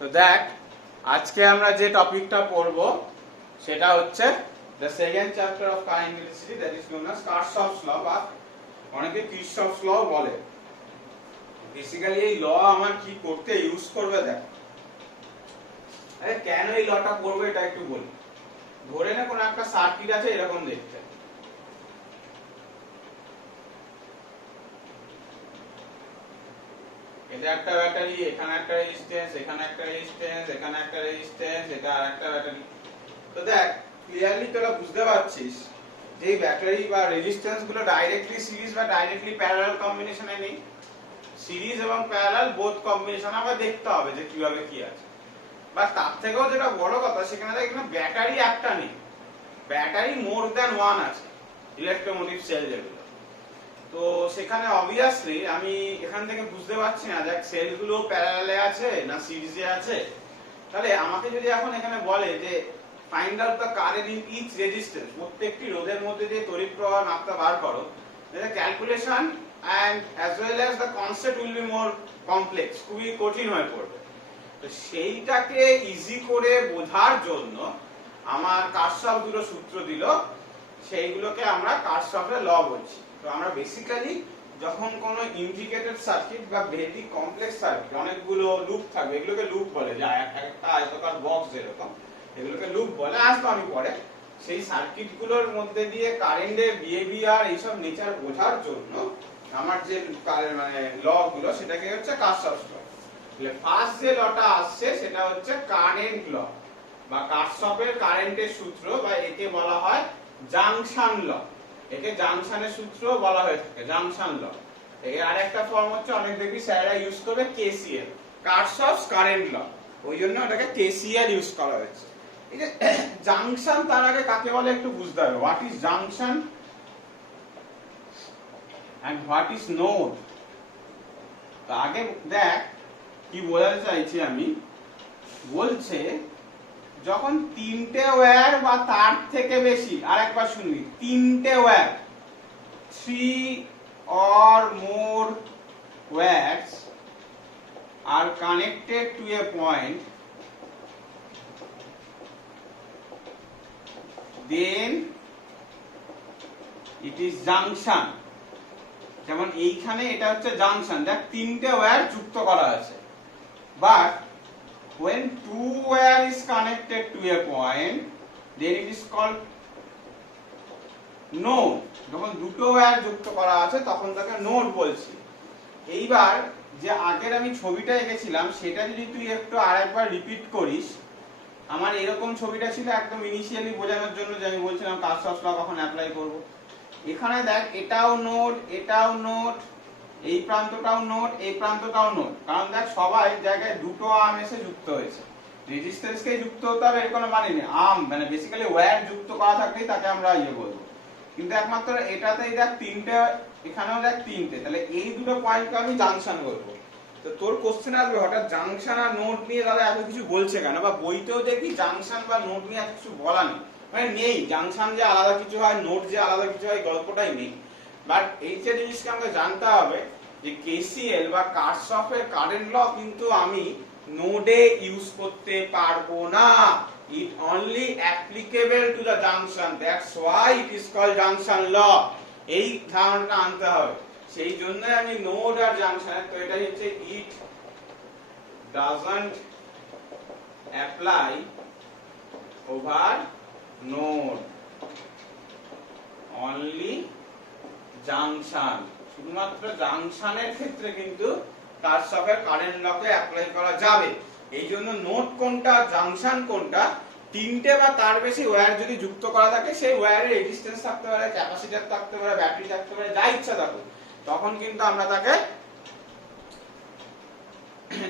তো দেখ, আজকে আমরা যে টপিকটা পড়ব সেটা হচ্ছে the second chapter of current electricity, that is known as Kirchhoff's law, বা অনেকে কিরশফস ল বলে। বেসিক্যালি এই ল আমার কি করতে ইউজ করবে দেখ। আরে কেন এই লটা করব এটা একটু বলি। ধরে নে কোনো একটা সার্কিট আছে এরকম দেখতে, এটা একটা ব্যাটারি, এখানে একটা রেজিস্ট্যান্স, এখানে একটা রেজিস্ট্যান্স, এখানে একটা রেজিস্ট্যান্স, এটা আরেকটা ব্যাটারি। তো দেখ ক্লিয়ারলি তোরা বুঝতে পারছিস যে এই ব্যাটারি বা রেজিস্ট্যান্স গুলো ডাইরেক্টলি সিরিজ বা ডাইরেক্টলি প্যারালাল কম্বিনেশনে নেই। সিরিজ এবং প্যারালাল বোথ কম্বিনেশন আবার দেখতে হবে যে কিভাবে কি আছে। বা তার থেকেও যেটা বড় কথা, সেখানে দেখ এখানে ব্যাটারি একটা নেই, ব্যাটারি মোর দ্যান ওয়ান আছে, ইলেকট্রোমোটিভ সেল যেগুলো। তো সেখানে অবভিয়াসলি আমি এখান থেকে বুঝতে পারছি না দেখ সেলগুলো প্যারালালে আছে না সিরিজে আছে। তাহলে আমাকে যদি এখন এখানে বলে যে find out the current in each resistance, প্রত্যেকটি রোধের মধ্যে যে তড়িৎ প্রবাহ মাত্রা বার করো, the calculation and as well as the concept will be more complex, খুবই কঠিন হয়ে পড়বে। তো সেইটাকে ইজি করে বোঝার জন্য আমার কারশফ দুটো সূত্র দিল, সেইগুলোকে আমরা কারশফের ল বলছি। তো আমরা বেসিক্যালি যখন কোনো ইন্টিগ্রেটেড সার্কিট বা ভেরি কমপ্লেক্স সার্কিট, অনেকগুলো লুপ থাকবে, এগুলোকে লুপ বলে, যা একটা আয়তাকার বক্স যেরকম, এগুলোকে লুপ বলে, আসবো আমি পরে। সেই সার্কিটগুলোর মধ্যে দিয়ে কারেন্টের বিহেভিয়ার এইসব নেচার বোঝার জন্য আমার যে মানে ল গুলো সেটাকে হচ্ছে কারশফ ল। তাহলে ফার্স্ট যে লটা আসছে সেটা হচ্ছে কারেন্ট ল বা কারশফের কারেন্টের সূত্র, বা একে বলা হয় জাংশন ল। একে জাংশনের সূত্র বলা হয়ে থাকে, জাংশন ল। এর আরেকটা ফর্ম হচ্ছে অনেক দেখবি স্যাররা ইউজ করবে কেসিএল, কারশফস কারেন্ট ল, ওই জন্য ওটাকে কেসিএল ইউজ করা হয়েছে। এই যে জাংশন, তার আগে কাকে বলে একটু বুঝতে হবে। What is junction and what is node. তো আগে দেখ কি বোঝাতে চাইছি আমি। বলছে যখন তিনটে ওয়্যার বা তার থেকে বেশি, আরেকবার শুনবি, তিনটে wire, 3 or more wires are connected to a point, then it is junction. যেমন এইখানে এটা হচ্ছে জাংশন, দেখ তিনটে ওয়্যার যুক্ত করা আছে। But when two wire is connected to a point, then it is called node. যখন দুটো ওয়্যার যুক্ত করা আছে তখন তাকে নোড বলছি। এইবার যে আগের আমি ছবিটা এঁকেছিলাম সেটা যদি তুই একটু আরেকবার রিপিট করিস, আমার এরকম ছবিটা ছিল একদম ইনিশিয়ালি বোঝানোর জন্য, যে আমি বলছিলাম কারশফস ল কখন অ্যাপ্লাই করব। এখানে দেখ এটাও নোড, এটাও নোড, এই প্রান্তটাও নোড, এই প্রান্তটাও নোড। কারণ দেখ সবাই জায়গায় দুটো আর্ম এসে যুক্ত হয়েছে, রেজিস্ট্যান্সকে যুক্ত হতে হবে এর কোনো মানে নেই। আর্ম মানে বেসিক্যালি ওয়্যার যুক্ত করা থাকলেই তাকে আমরা বলবো। কিন্তু একমাত্র এটাতেই দেখ তিনটে, এখানেও দেখ তিনটে, তাহলে এই দুটো পয়েন্টকে আমি জাংশন বলবো। তো তোর কোশ্চেন আসবে হঠাৎ জাংশন আর নোড নিয়ে দাদা এত কিছু বলছে কেন, বা বইতেও দেখি জাংশন বা নোড নিয়ে এত কিছু বলা নেই, মানে নেই। জাংশন যে আলাদা কিছু হয়, নোড যে আলাদা কিছু হয়, গল্পটাই নেই। বাট এই যে জিনিসকে আমাকে জানতে হবে যে কেসিএল বা কারশফের কারেন্ট ল কিন্তু আমি নোডে ইউজ করতে পারবো না। It only applicable to the junction. That's why it is called junction law. এই ধারণাটা আনতে হবে। সেই জন্য আমি নোড আর জাংশন, তো এটা হচ্ছে it doesn't apply over node, only junction. শুধুমাত্র জাংশনের ক্ষেত্রে কিন্তু কারশফের কারেন্ট লকে অ্যাপ্লাই করা যাবে। এই জন্য নোড কোনটা, জাংশন কোনটা, তিনটে বা তার বেশি ওয়্যার যদি যুক্ত করা থাকে, সেই ওয়্যারের রেজিস্ট্যান্স থাকতে পারে, ক্যাপাসিটর থাকতে পারে, ব্যাটারি থাকতে পারে, যা ইচ্ছা থাকুক, তখন কিন্তু আমরা তাকে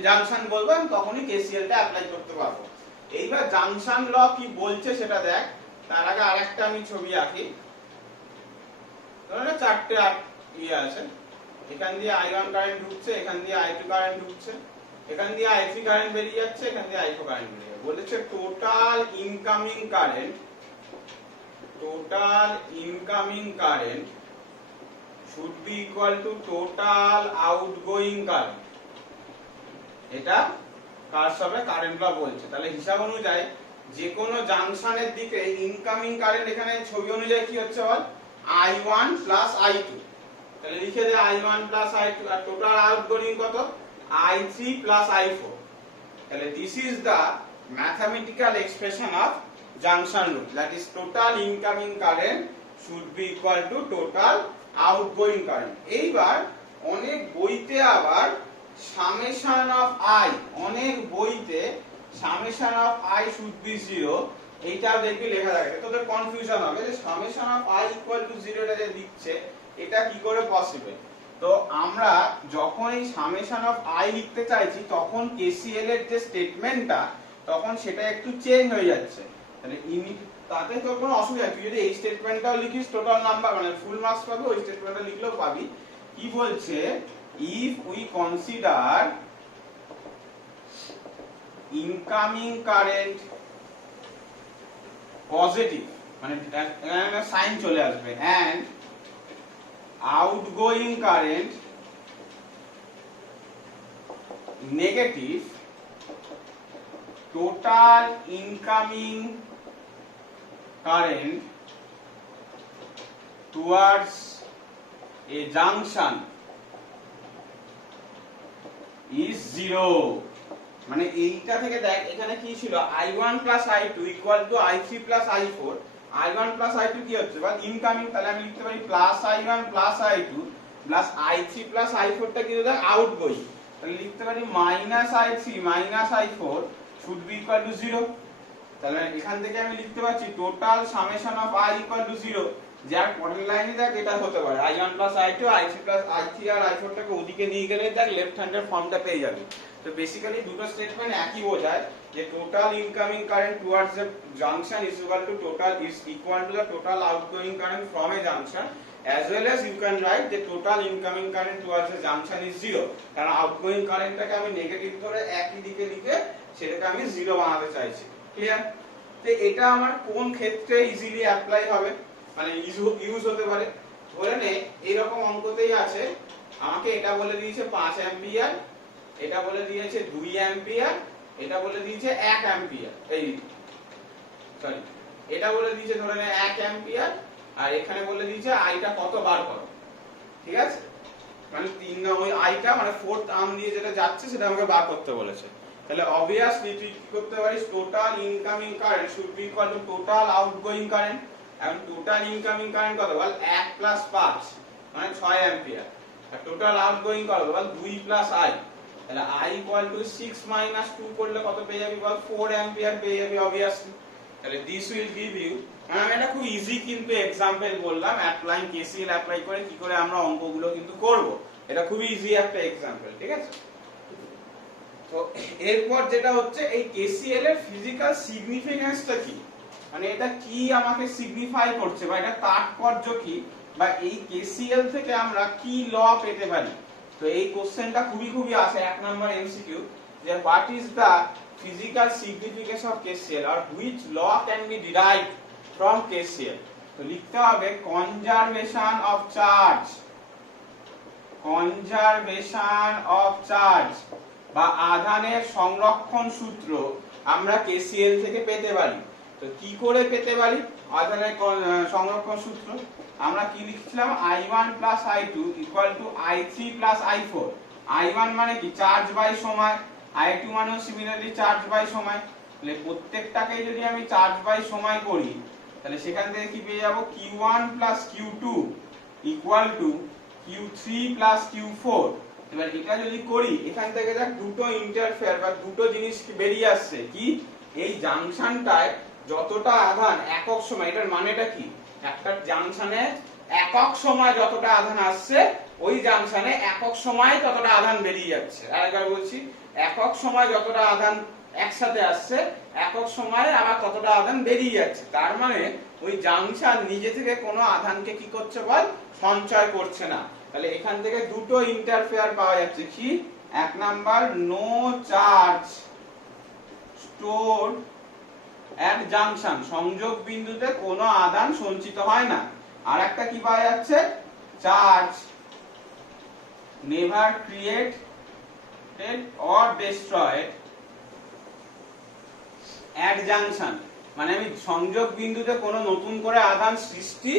জাংশন বলবো, তখনই কেসিএলটা অ্যাপ্লাই করতে পারবো। এইবার জাংশন ল কি বলছে সেটা দেখ। তার আগে আরেকটা আমি ছবি আঁকি। ধরো চারটে আছে, এখান দিয়ে I1 কারেন্ট ঢুকছে, এখান দিয়ে I2 কারেন্ট ঢুকছে, এখান দিয়ে I3 কারেন্ট বেরিয়ে যাচ্ছে, এখান দিয়ে I4 কারেন্ট বেরিয়ে যাচ্ছে। বলেছে total incoming current should be equal to total outgoing current. এটা কারশফের কারেন্ট ল বলছে। তাহলে হিসাব অনুযায়ী যে কোনো জাংশনের দিকে ইনকামিং কারেন্ট এখানে ছবি অনুযায়ী কি হচ্ছে বল, I1 প্লাস I2। তাহলে লিখে দে I1 প্লাস I2, আর টোটাল আউটগোয়িং কত, I3 প্লাস I4। তাহলে this is the mathematical expression of junction rule, that is total incoming current should be equal to total outgoing current। এইবার অনেক বইতে আবার summation of I, অনেক বইতে summation of I should be 0 এইটা দেখবি লেখা থাকে, তোদের কনফিউশন হবে যে summation of I equal to 0 এটা যে লিখছে এটা কি করে পসিবল। তো আমরা যখন এই summation of I লিখতে চাইছি তখন KCL এর যে স্টেটমেন্টটা তখন সেটা একটু চেঞ্জ হয়ে যাচ্ছে। তাহলে তাতে তোর কোনো অসুবিধা নেই, তুই যদি এই স্টেটমেন্টটাও লিখিস টোটাল নাম্বার মানে ফুল মার্কস পাবি, ওই স্টেটমেন্টটা লিখলেও পাবি। কি বলছে, if we consider incoming current positive, মানে এখানে সাইন চলে আসবে, and outgoing current negative, total incoming current towards a junction is 0। মানে এইটা থেকে দেখ এখানে কি ছিল, I1 plus I2 equal to I3 plus I4। I1 plus I2 কি হচ্ছে বল, ইনকামিং। তাহলে আমি লিখতে পারি plus I1 plus I2 plus I3 plus I4 টা কি হলো, আউটগোয়িং। তাহলে লিখতে পারি minus I3 minus I4 should be equal to 0। তাহলে এখান থেকে আমি লিখতে পাচ্ছি total summation of I equal to 0। যার পরের লাইনে দেখ এটা হতে পারে I1 plus I2 I3 plus I3 আর I4 টাকে ওদিকে নিয়ে গেলে দেখ লেফট হ্যান্ডের ফর্মটা পেয়ে যাবে। তো বেসিক্যালি দুটো স্টেটমেন্ট একই বোঝায় যে total incoming current towards A junction is equal to the total outgoing current from a junction, as well as you can write the total incoming current towards the junction is 0। কারণ outgoing কারেন্টটাকে আমি negative ধরে একই দিকে লিখে সেটাকে আমি 0 বানাতে চাইছি। ক্লিয়ার? তো এটা আমার কোন ক্ষেত্রে ইজিলি অ্যাপ্লাই হবে, মানে ইউজ হতে পারে। ধরে নে এরকম অঙ্কতেই আছে, আমাকে এটা বলে দিয়েছে 5 অ্যাম্পিয়ার, এটা বলে দিয়েছে 2 অ্যাম্পিয়ার, এটা বলে দিয়েছে 1 অ্যাম্পিয়ার, এই সরি এটা বলে দিয়েছে ধরে নে 1 অ্যাম্পিয়ার, আর এখানে বলে দিয়েছে আইটা কত বার করো। ঠিক আছে, মানে 3 ওই আইটা মানে ফোর্থ আর্ম দিয়ে যেটা যাচ্ছে সেটা আমাকে বার করতে বলেছে। তাহলে অবভিয়াসলি তুই কি করতে পারিস, total incoming current should B equal to total outgoing current. এখন টোটাল ইনকামিং কারেন্ট কত বল, 1 প্লাস 5 মানে 6 অ্যাম্পিয়ার, আর টোটাল আউটগোয়িং কত বল 2 প্লাস আই। তাহলে I ইকুয়াল টু 6 মাইনাস 2 করলে কত পেয়ে যাবি বল, 4 অ্যাম্পিয়ার পেয়ে যাবি অবভিয়াসলি। তাহলে দিস উইল গিভ ইউ, আমি এটা খুব ইজি কিন্তু এক্সাম্পল বললাম, অ্যাপ্লাইং KCL অ্যাপ্লাই করে কি করে আমরা অঙ্কগুলো কিন্তু করব, এটা খুব ইজি একটা এক্সাম্পল। ঠিক আছে, তো এরপর যেটা হচ্ছে এই KCL এর ফিজিক্যাল সিগনিফিকেন্সটা কি, মানে এটা কি আমাকে সিগনিফাই করছে বা এটা তাৎপর্য কি, বা এই KCL থেকে আমরা কি ল পেতে পারি। তো এই কোশ্চেনটা খুবই আসে 1 নাম্বার MCQ, যে what is the physical significance of KCL or which law can be derived from KCL। তো লিখতে হবে conservation of charge, conservation of charge বা আধানের সংরক্ষণ সূত্র আমরা KCL থেকে পেতে পারি। তো কি করে পেতে পারি আধানের সংরক্ষণ সূত্র, আমরা কি লিখছিলাম I1 plus I2 equal to I3 plus I4। I1 মানে কি চার্জ বাই সময়, I2 মানেও সিমিলারলি চার্জ বাই সময়। তাহলে প্রত্যেকটাকে যদি আমি চার্জ বাই সময় করি তাহলে সেখান থেকে কি পেয়ে যাব, Q1 plus Q2 equal to Q3 plus Q4। এবার এটা যদি করি এখান থেকে দেখ দুটো ইন্টারফেয়ার বা দুটো জিনিস বেরিয়ে আসছে, কি এই জাংশনটায় যতটা আধান একক সময়, এটার মানেটা কি, একটা জাংশনে একক সময় যতটা আধান আসছে ওই জাংশনে একক সময় ততটা আধান বেরিয়ে যাচ্ছে। আরেকবার বলছি, একক সময় যতটা আধান একসাথে আসছে একক সময়ে আবার ততটা আধান বেরিয়ে যাচ্ছে। তার মানে ওই জাংশন নিজে থেকে কোনো আধানকে কি করছে বল, সঞ্চয় করছে না। তাহলে এখান থেকে দুটো ইন্টারফেয়ার পাওয়া যাচ্ছে, কি 1 নাম্বার নো চার্জ স্টোরড এট জাংশন, সংযোগ বিন্দুতে কোনো আধান সঞ্চিত হয় না। আর একটা কি পাওয়া যাচ্ছে, charge never created or destroyed অ্যাডজাংশন, মানে আমি সংযোগ বিন্দুতে কোনো নতুন করে আধান সৃষ্টি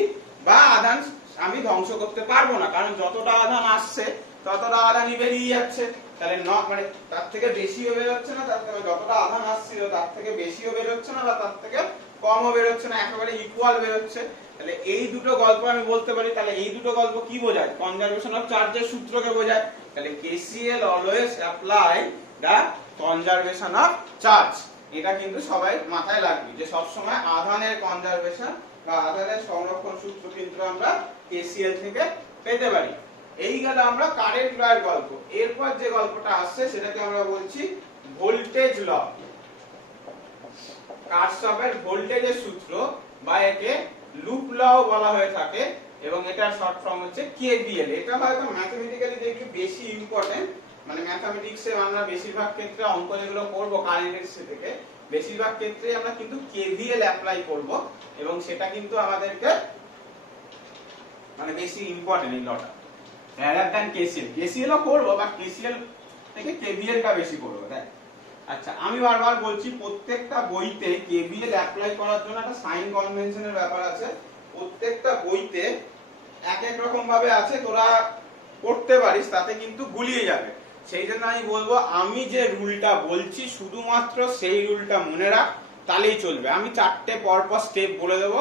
বা আধান আমি ধ্বংস করতে পারবো না, কারণ যতটা আধান আসছে ততটা আধানই বেরিয়ে যাচ্ছে। তাহলে মানে তার থেকে বেশিও বেরোচ্ছে না, তার থেকে যতটা আধান আসছিল তার থেকে বেশিও বেরোচ্ছে না বা তার থেকে কমও বেরোচ্ছে না, একেবারে ইকুয়াল বেরোচ্ছে। তাহলে এই দুটো গল্প আমি বলতে পারি। তাহলে এই দুটো গল্প কি বোঝায়? কনজারভেশন অফ চার্জের সূত্রকে বোঝায়। তাহলে KCL always apply the conservation of charge. এটা কিন্তু সবাই মাথায় রাখবি যে সব সময় আধানের কনজারভেশন বা আধানের সংরক্ষণ সূত্র কিন্তু আমরা KCL থেকে পেতে পারি। এই গেল আমরা কারেন্ট ল এর গল্প। এরপর যে গল্পটা আসছে সেটাকে আমরা বলছি ভোল্টেজ ল। কারশফের ভোল্টেজের সূত্র বা একে লুপ লও বলা হয়ে থাকে এবং এটার শর্ট ফর্ম হচ্ছে KVL। এটা হয়তো ম্যাথমেটিক্যালি দেখি বেশি ইম্পর্টেন্ট, মানে ম্যাথমেটিক্সে আমরা বেশিরভাগ ক্ষেত্রে অঙ্ক যেগুলো করব কারেন্টের থেকে বেশিরভাগ ক্ষেত্রে আমরা কিন্তু KVL অ্যাপ্লাই করব এবং সেটা কিন্তু আমাদেরকে মানে বেশি ইম্পর্টেন্ট এই লটা rather than KCL। KCL ও করব বাট KCL থেকে KVL টা বেশি করব, তাই। আচ্ছা, আমি বারবার বলছি প্রত্যেকটা বইতে KVL অ্যাপ্লাই করার জন্য একটা সাইন কনভেনশনের ব্যাপার আছে। প্রত্যেকটা বইতে এক এক রকম ভাবে আছে, তোরা করতে পারিস, তাতে কিন্তু গুলিয়ে যাবে। সেই জন্য আমি বলবো আমি যে রুলটা বলছি শুধুমাত্র সেই রুলটা মনে রাখ, তাহলেই চলবে। আমি চারটে পরপর স্টেপ বলে দেবো,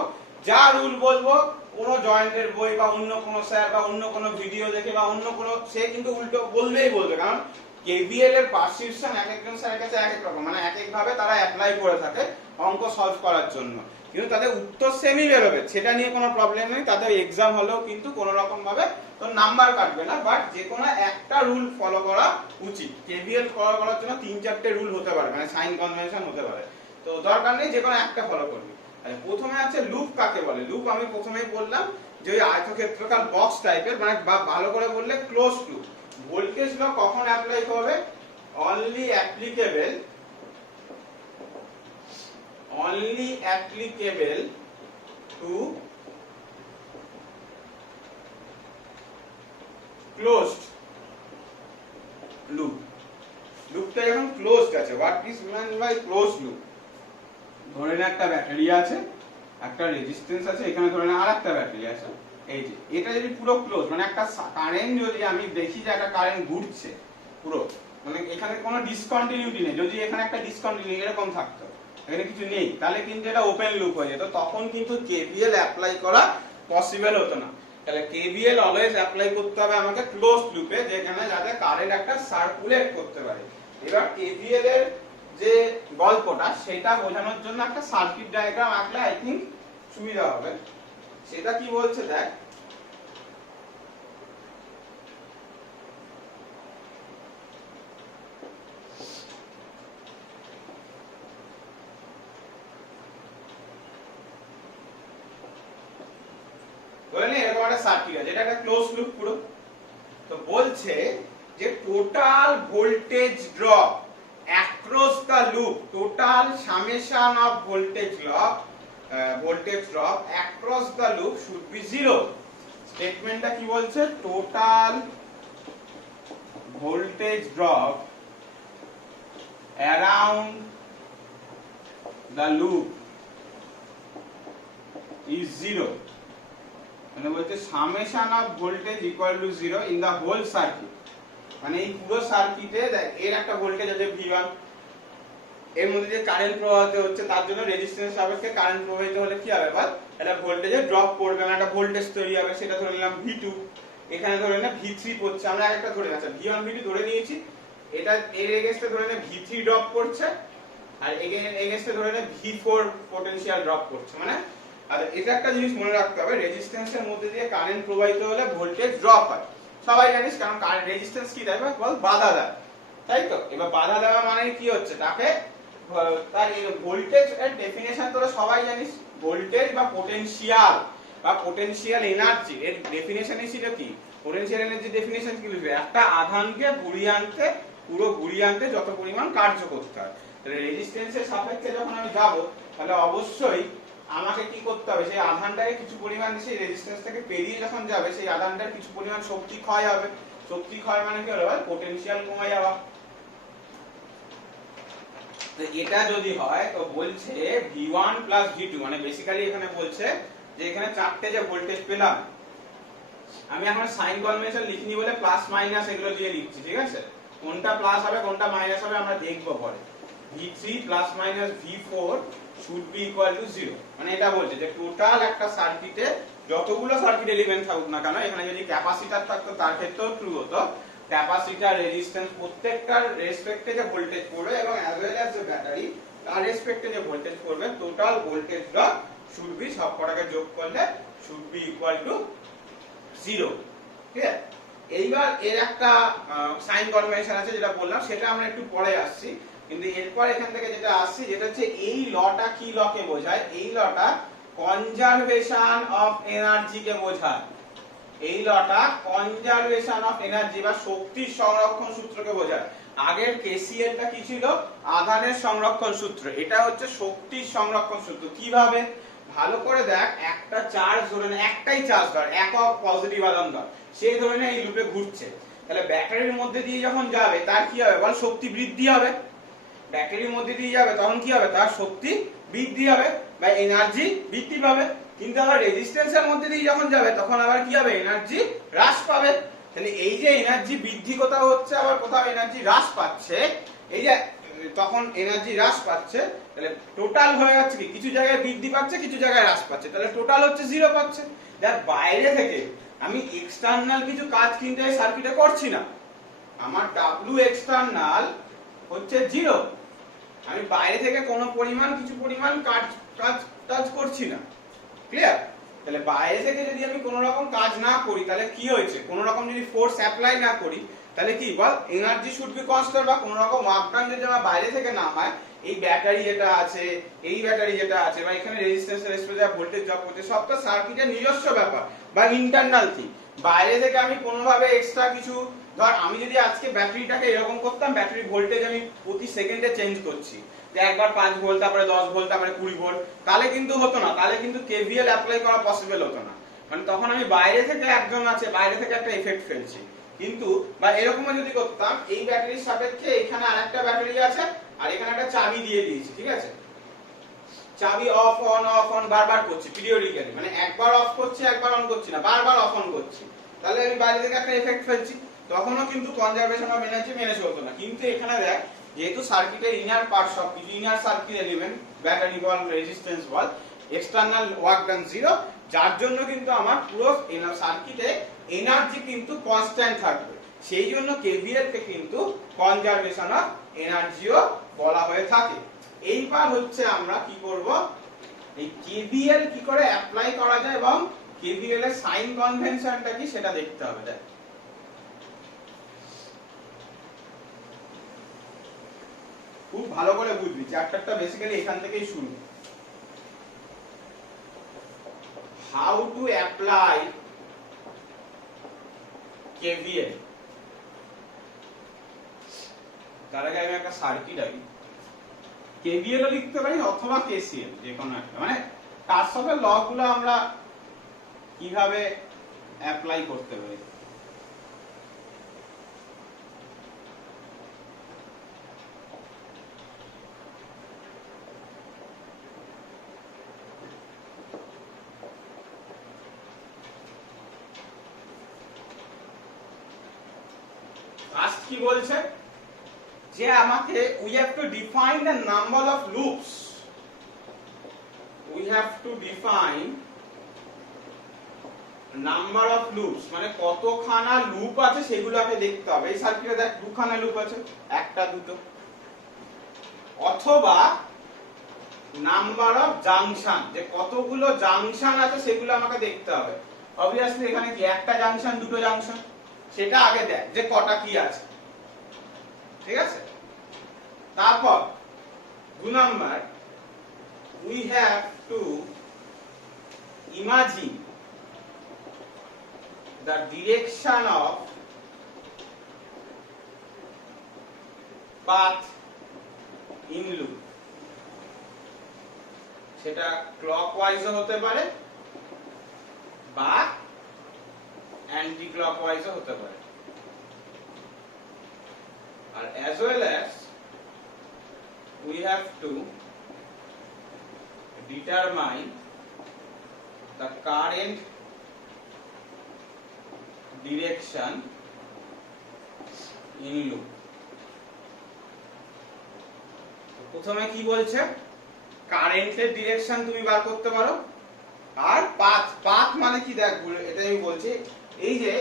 যা রুল বলবো কোনো জয়েন্টের বই বা অন্য কোনো স্যার বা অন্য কোনো ভিডিও দেখে বা অন্য কোনো সে কিন্তু উল্টো বলবেই বলবে, কারণ KVL এর পারসিপশন এক একজন স্যারের কাছে এক এক রকম, মানে এক এক ভাবে তারা অ্যাপ্লাই করে থাকে অঙ্ক সলভ করার জন্য, কিন্তু তাদের উত্তর সেমই বেরোবে, সেটা নিয়ে কোনো প্রবলেম নেই। তাদের এক্সাম হলেও কিন্তু কোনো রকম ভাবে তোর নাম্বার কাটবে না, বাট যে কোনো একটা রুল ফলো করা উচিত। KVL ফলো করার জন্য 3-4টে রুল হতে পারে, মানে সাইন কনভেনশন হতে পারে, তো দরকার নেই, যে কোনো একটা ফলো করবি। প্রথমে আছে লুপ কাকে বলে। লুপ আমি প্রথমেই বললাম যে ওই আয়তক্ষেত্রাকার বক্স টাইপের, মানে ভালো করে বললে ক্লোজ লুপ। ভোল্টেজ ল কখন অ্যাপ্লাই হবে? only applicable to closed loop। লুপটা যখন ক্লোজড আছে, what is meant by closed loop? ধরে নে একটা ব্যাটারি আছে, একটা রেজিস্ট্যান্স আছে, এখানে ধরে নে আরেকটা ব্যাটারি আছে, এই যে এটা যদি পুরো ক্লোজ, মানে একটা কারেন্ট যদি আমি দেখি যে একটা কারেন্ট ঘুরছে পুরো, মানে এখানে কোনো ডিসকন্টিনিউটি নেই, যদি এখানে একটা ডিসকন্টিনিউটি এরকম থাকতো, এখানে কিছু নেই, তাহলে কিন্তু এটা ওপেন লুপ হয়ে যেত, তখন কিন্তু KVL অ্যাপ্লাই করা পসিবল হতো না। তাহলে KVL অলওয়েজ অ্যাপ্লাই করতে হবে আমাকে ক্লোজড লুপে, যেখানে যাতে কারেন্ট একটা সার্কুলেট করতে পারে। এবার KVL এর যে গল্পটা সেটা বোঝানোর জন্য একটা সার্কিট ডায়াগ্রাম আঁকলে আই থিংক সুবিধা হবে। সেটা কি বলছে দেখ, এরকম একটা সার্কিট আছে, এটা একটা ক্লোজ লুপ পুরো। তো বলছে যে total voltage drop across the loop, total summation of voltage drop across the loop should be 0। স্টেটমেন্টটা কি বলছে? Total voltage drop around the loop is 0। মানে বলছে summation of voltage equal to 0 in the whole circuit. মানে এই পুরো সার্কিটে দেখ এর একটা ভোল্টেজ আছে V1, এর মধ্যে যে কারেন্ট প্রবাহিত হচ্ছে তার জন্য রেজিস্ট্যান্স সাপেক্ষে কারেন্ট প্রবাহিত হলে কি হবে বল, এটা ভোল্টেজে ড্রপ পড়বে, মানে একটা ভোল্টেজ তৈরি হবে, সেটা ধরে নিলাম V2, এখানে ধরে নিলাম V3 পড়ছে, আমরা একটা ধরে আচ্ছা V1 V2 ধরে নিয়েছি, এটা এর এগেইনস্টে ধরে নিলাম V3 ড্রপ করছে আর এগেইনস্টে ধরে নিলাম V4 পটেনশিয়াল ড্রপ করছে। মানে আর এটা একটা জিনিস মনে রাখতে হবে, রেজিস্ট্যান্সের মধ্যে দিয়ে কারেন্ট প্রবাহিত হলে ভোল্টেজ ড্রপ হয়, সবাই জানিস, কারণ রেজিস্ট্যান্স কি দেয় বল, বাধা দেয়, তাই তো। এবার বাধা দেওয়া মানে কি হচ্ছে, তাকে তার ভোল্টেজ এর ডেফিনেশন তোরা সবাই জানিস, ভোল্টেজ বা পোটেনশিয়াল এনার্জি এর ডেফিনেশনই ছিল কি, পোটেনশিয়াল এনার্জি ডেফিনেশন কি লিখবে, একটা আধানকে ঘুরিয়ে আনতে যত পরিমাণ কার্য করতে হয়। তাহলে রেজিস্ট্যান্সের সাপেক্ষে যখন আমি যাব তাহলে অবশ্যই আমাকে কি করতে হবে, সেই আধানটাকে কিছু পরিমাণ সেই রেজিস্ট্যান্স থেকে পেরিয়ে যখন যাবে সেই আধানটার কিছু পরিমাণ শক্তি ক্ষয় হবে। শক্তি ক্ষয় মানে কি হলো, পোটেনশিয়াল কমে যাওয়া। তো এটা যদি হয় তো বলছে V1 V2, মানে বেসিক্যালি এখানে বলছে যে এখানে চারটে যে ভোল্টেজ পেলাম, আমি এখন সাইন কনভেনশন লিখিনি বলে প্লাস মাইনাস এগুলো দিয়ে লিখছি, ঠিক আছে? কোনটা প্লাস হবে কোনটা মাইনাস হবে আমরা দেখব পরে। V3 plus minus V4 should be equal to 0, মানে এটা বলছে যে টোটাল একটা সার্কিটে যতগুলো সার্কিট এলিমেন্ট থাকুক না কেন, এখানে যদি ক্যাপাসিটর থাকতো তার ক্ষেত্রেও ট্রু হতো, ক্যাপাসিটর রেজিস্ট্যান্স প্রত্যেকটার রেসপেক্টে যে ভোল্টেজ পড়বে এবং অ্যাজ ওয়েল অ্যাজ যে ব্যাটারি তার রেসপেক্টে যে ভোল্টেজ পড়বে, total voltage drop should be সবকটাকে যোগ করলে শুড বি ইকুয়াল টু 0, ঠিক আছে? এইবার এর একটা সাইন কনভেনশন আছে যেটা বললাম, সেটা আমরা একটু পরে আসছি, কিন্তু এরপর এখান থেকে যেটা আসছি যেটা হচ্ছে এই লটা কি লকে বোঝায়, এই লটা কনজারভেশন অফ এনার্জি কে বোঝায়, এই লটা কনজারভেশন অফ এনার্জি বা শক্তির সংরক্ষণ সূত্রকে বোঝায়। আগের কেসিএলটা কি ছিল? আধানের সংরক্ষণ সূত্র, এটা হচ্ছে শক্তির সংরক্ষণ সূত্র। কিভাবে? ভালো করে দেখ, একটা চার্জ ধরে নে, একটাই চার্জ ধর, একক পজিটিভ আধান ধর, সেই ধরে নে এই লুপে ঘুরছে, তাহলে ব্যাটারির মধ্যে দিয়ে যখন যাবে তার কি হবে বল? শক্তি বৃদ্ধি হবে। ব্যাটারির মধ্যে দিয়ে যাবে তখন কি হবে? তার শক্তি বৃদ্ধি হবে বা এনার্জি বৃদ্ধি পাবে। কিন্তু আবার রেজিস্ট্যান্সের মধ্যে দিয়ে যখন যাবে তখন আবার কি হবে? এনার্জি হ্রাস পাবে। তাহলে এই যে এনার্জি বৃদ্ধি কোথাও হচ্ছে আবার কোথাও এনার্জি হ্রাস পাচ্ছে, এই যে তখন এনার্জি হ্রাস পাচ্ছে, তাহলে টোটাল হয়ে যাচ্ছে কি? কিছু জায়গায় বৃদ্ধি পাচ্ছে কিছু জায়গায় হ্রাস পাচ্ছে, তাহলে টোটাল হচ্ছে 0 পাচ্ছে। যার বাইরে থেকে আমি এক্সটার্নাল কিছু কাজ কিন্তু এই সার্কিটে করছি না, আমার W এক্সটার্নাল হচ্ছে 0, আমি বাইরে থেকে কোনো পরিমাণ কিছু পরিমাণ কাজ করছি না, ক্লিয়ার? তাহলে বাইরে থেকে যদি আমি কোনো রকম কাজ না করি তাহলে কি হয়েছে? কোনো রকম যদি ফোর্স অ্যাপ্লাই না করি তাহলে কি বল? এনার্জি শুড বি কনস্ট্যান্ট, বা কোনো রকম ওয়ার্ক ডান যদি আমার বাইরে থেকে না হয়, এই ব্যাটারি যেটা আছে, এই ব্যাটারি যেটা আছে, বা এখানে রেজিস্ট্যান্সের রেসপেক্টে ভোল্টেজ ড্রপ করছে, সবটা সার্কিটের নিজস্ব ব্যাপার বা ইন্টারনাল থিং। বাইরে থেকে আমি কোনোভাবে এক্সট্রা কিছু, ধর আমি যদি আজকে ব্যাটারিটাকে এরকম করতাম, ব্যাটারি ভোল্টেজ আমি প্রতি সেকেন্ডে চেঞ্জ করছি, যে একবার 5 ভোল্ট তারপরে 10 ভোল্ট তারপরে 20 ভোল্ট, তাহলে কিন্তু হতো না, তাহলে কিন্তু কেভিএল অ্যাপ্লাই করা পসিবল হতো না, মানে তখন আমি বাইরে থেকে একজন আছে, বাইরে থেকে একটা এফেক্ট ফেলছি। কিন্তু বা এরকমও যদি করতাম, এই ব্যাটারির সাপেক্ষে এখানে আরেকটা ব্যাটারি আছে আর এখানে একটা চাবি দিয়ে দিয়েছি, ঠিক আছে? চাবি অফ অন বারবার করছি পিরিয়ডিক্যালি, মানে একবার অফ করছি একবার অন করছি না, বারবার অফ অন করছি, তাহলে আমি বাইরে থেকে একটা এফেক্ট ফেলছি, তখনও কিন্তু কনজারভেশন অফ এনার্জি মেনে চলতো না। কিন্তু এখানে দেখ, যেহেতু সার্কিটের ইনার পার্ট সব কিছু, ইনার সার্কিট এলিমেন্ট, ব্যাটারি বল, রেজিস্ট্যান্স বল, এক্সটার্নাল ওয়ার্ক ডান 0, যার জন্য কিন্তু আমার পুরো সার্কিটে এনার্জি কিন্তু কনস্ট্যান্ট থাকবে, সেই জন্য কেভিএল কে কিন্তু কনজারভেশন অফ এনার্জিও বলা হয়ে থাকে। এইবার হচ্ছে আমরা কি করব, এই কেভিএল কি করে অ্যাপ্লাই করা যায় এবং কেভিএল এর সাইন কনভেনশনটা কি সেটা দেখতে হবে। দেখ, খুব ভালো করে বুঝবি, চ্যাপ্টারটা বেসিক্যালি এখান থেকেই শুরু। How to apply KVL. তার আগে আমি একটা সার্কিট আঁকি, কেভিএল ও লিখতে পারি অথবা কেসিএল, যে কোনো একটা, মানে কারশফের ল গুলো আমরা কিভাবে অ্যাপ্লাই করতে পারি। ফার্স্ট কি বলছে যে আমাকে we have to define the number of loops, we have to define number of loops, মানে কতখানা লুপ আছে সেগুলোকে দেখতে হবে। এই সার্কিটে দেখ দুখানা লুপ আছে, একটা দুটো, অথবা নাম্বার অফ জাংশন, যে কতগুলো জাংশন আছে সেগুলো আমাকে দেখতে হবে। অবভিয়াসলি এখানে কি একটা জাংশন দুটো জাংশন, সেটা আগে দেখ যে কটা কি আছে, ঠিক আছে? তারপর 2 number, we have to imagine the direction of path in loop, সেটা ক্লকওয়াইজ হতে পারে বা অ্যান্টি ক্লকওয়াইজ হতে পারে, আর as well as we have to determine the current direction in loop. প্রথমে কি বলছে, কারেন্টের ডিরেকশন তুমি বার করতে পারো, আর পাথ মানে কি দেখ, এটা আমি বলছি, এই যে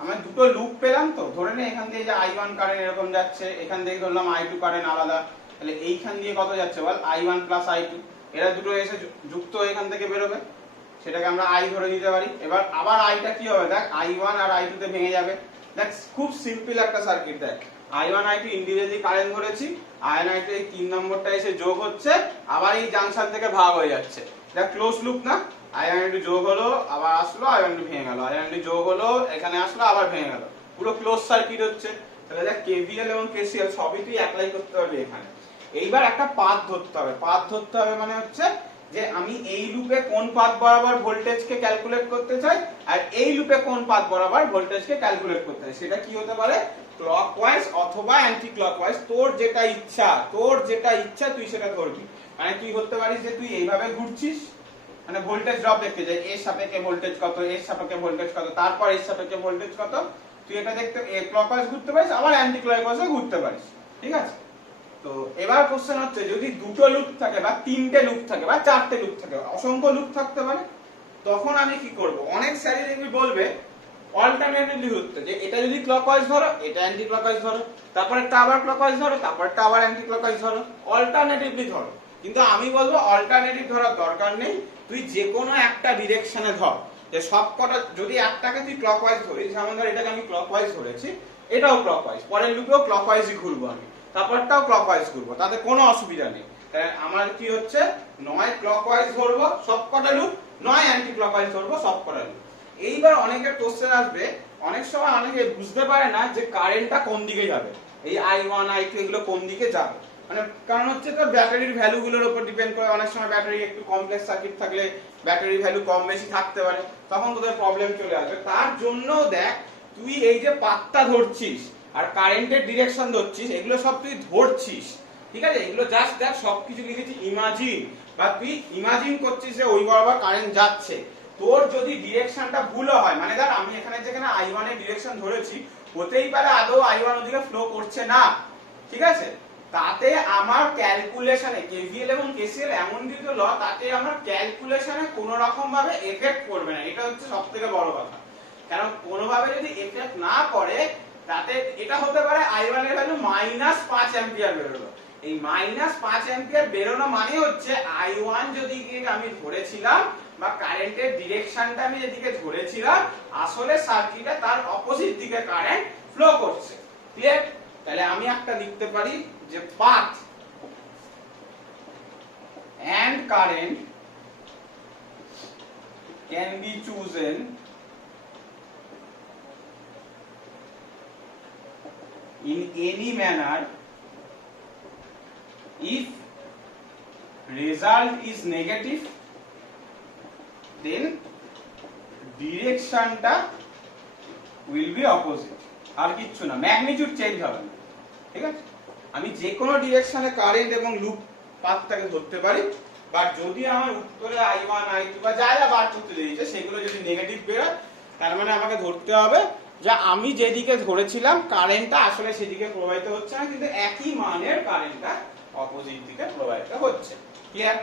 আমরা দুটো লুপ পেলাম, তো ধরে নে এখান থেকে যে I1 কারেন্ট এরকম যাচ্ছে, এখান থেকে ধরলাম I2 কারেন্ট আলাদা, তাহলে এইখান দিয়ে কত যাচ্ছে বল, I1 প্লাস I2, এরা দুটো এসে যুক্ত এখান থেকে বেরোবে, সেটাকে আমরা I ধরে নিতে পারি। এবার আবার আইটা কি হবে দেখ, I1 আর I2 তে ভেঙে যাবে। দেখ খুব সিম্পল একটা সার্কিট, দেখ I1 I2 ইন্ডিভিজুয়ালি কারেন্ট ধরেছি, I1 I2 এই 3 নম্বরটা এসে যোগ হচ্ছে, আবার এই জাংশন থেকে ভাগ হয়ে যাচ্ছে, দেখ ক্লোজ লুপ না, I1 I2 যোগ হলো আবার আসলো, I1 I2 ভেঙে গেল, I1 I2 যোগ হলো এখানে আসলো আবার ভেঙে গেল, পুরো ক্লোজ সার্কিট হচ্ছে। তাহলে দেখ KVL এবং KCL সবই তুই অ্যাপ্লাই করতে পারবি এখানে। এইবার একটা পাথ ধরতে হবে, পাথ ধরতে হবে মানে হচ্ছে যে আমি এই লুপে কোন পাথ বরাবর ভোল্টেজকে ক্যালকুলেট করতে চাই, আর এই লুপে কোন পাথ বরাবর ভোল্টেজকে ক্যালকুলেট করতে চাই, সেটা কি হতে পারে, ক্লকওয়াইজ অথবা অ্যান্টি ক্লকওয়াইজ, তোর যেটা ইচ্ছা তুই সেটা ধরবি। মানে তুই করতে পারিস যে তুই এইভাবে ঘুরছিস, মানে ভোল্টেজ ড্রপ দেখতে যাই, এর সাপেক্ষে ভোল্টেজ কত, এর সাপেক্ষে ভোল্টেজ কত, তারপর এর সাপেক্ষে ভোল্টেজ কত, তুই এটা দেখতে ক্লকওয়াইজ ঘুরতে পারিস, আবার অ্যান্টি ক্লকওয়াইজও ঘুরতে পারিস, ঠিক আছে। তো এবার কোশ্চেন হচ্ছে, যদি দুটো লুপ থাকে বা তিনটে লুপ থাকে বা চারটে লুপ থাকে, অসংখ্য লুপ থাকতে পারে, তখন আমি কি করব, অনেক স্যারই দেখবি বলবে অল্টারনেটিভলি ঘুরতে, যে এটা যদি ক্লকওয়াইজ ধরো, এটা অ্যান্টি ক্লকওয়াইজ ধরো, তারপরটা আবার ক্লকওয়াইজ ধরো, তারপরটা আবার অ্যান্টি ক্লকওয়াইজ ধরো, অল্টারনেটিভলি ধরো। কিন্তু আমি বলবো অল্টারনেটিভ ধরার দরকার নেই, তুই যে কোনো একটা ডিরেকশনে ধর, যে সবকটা, যদি একটাকে তুই ক্লকওয়াইজ ধরিস, যেমন ধর এটাকে আমি ক্লকওয়াইজ ধরেছি, এটাও ক্লকওয়াইজ, পরের লুপেও ক্লকওয়াইজই ঘুরবো আমি, তারপরটাও ক্লকওয়াইজ ঘুরবো, তাতে কোনো অসুবিধা নেই। তাহলে আমার কি হচ্ছে, নয় ক্লকওয়াইজ ধরবো সবকটা লুপ, নয় অ্যান্টি ক্লকওয়াইজ ধরবো সবকটা লুপ। এইবার অনেকের কোশ্চেন আসবে, অনেক সময় অনেকে বুঝতে পারে না যে কারেন্টটা কোন দিকে যাবে, এই I1 I2 এগুলো কোন দিকে যাবে, মানে কারণ হচ্ছে তোর ব্যাটারির ভ্যালু গুলোর উপর ডিপেন্ড করে, অনেক সময় ব্যাটারি একটু কমপ্লেক্স সার্কিট থাকলে ব্যাটারির ভ্যালু কম বেশি থাকতে পারে, তখন তোদের প্রবলেম চলে আসবে। তার জন্য দেখ, তুই এই যে পাতটা ধরছিস আর কারেন্টের ডিরেকশন ধরছিস, এগুলো সব তুই ধরছিস, ঠিক আছে, এগুলো জাস্ট দেখ সবকিছু লিখেছি ইমাজিন, বা তুই ইমাজিন করছিস যে ওই বরাবর কারেন্ট যাচ্ছে। তোর যদি ডিরেকশনটা ভুল হয়, মানে দেখ আমি এখানে যেখানে I1 এর ডিরেকশন ধরেছি, হতেই পারে আদৌ I1 ওদিকে ফ্লো করছে না, ঠিক আছে, তাতে আমার ক্যালকুলেশনে KVL এবং KCL এমন দুটো ল, তাতে আমার ক্যালকুলেশনে কোনো রকম ভাবে এফেক্ট করবে না, এটা হচ্ছে সবথেকে বড় কথা। কারণ কোনোভাবে যদি এফেক্ট না করে, তাতে এটা হতে পারে I1 এর ভ্যালু -5 অ্যাম্পিয়ার বেরোলো, এই -5 অ্যাম্পিয়ার বেরোনো মানে হচ্ছে I1 যদি আমি ধরেছিলাম, বা কারেন্টের ডিরেকশনটা আমি যেদিকে ধরেছিলাম, আসলে সার্কিটে তার অপোজিট দিকে কারেন্ট ফ্লো করছে, ক্লিয়ার। তাহলে আমি একটা লিখতে পারি যে path and current can be chosen in any manner if result is negative, then direction টা will be opposite, আর কিচ্ছু না, ম্যাগনিটিউড চেঞ্জ হবে না, ঠিক আছে। আমি যে কোনো ডিরেকশনে কারেন্ট এবং লুপ পাথটাকে ধরতে পারি, বাট যদি আমার উত্তরে I1 I2 বা যা যা বার করতে দিয়েছে সেগুলো যদি নেগেটিভ বেরোয়, তার মানে আমাকে ধরতে হবে যে আমি যেদিকে ধরেছিলাম কারেন্টটা আসলে সেদিকে প্রবাহিত হচ্ছে না, কিন্তু একই মানের কারেন্টটা অপোজিট দিকে প্রবাহিত হচ্ছে, ক্লিয়ার।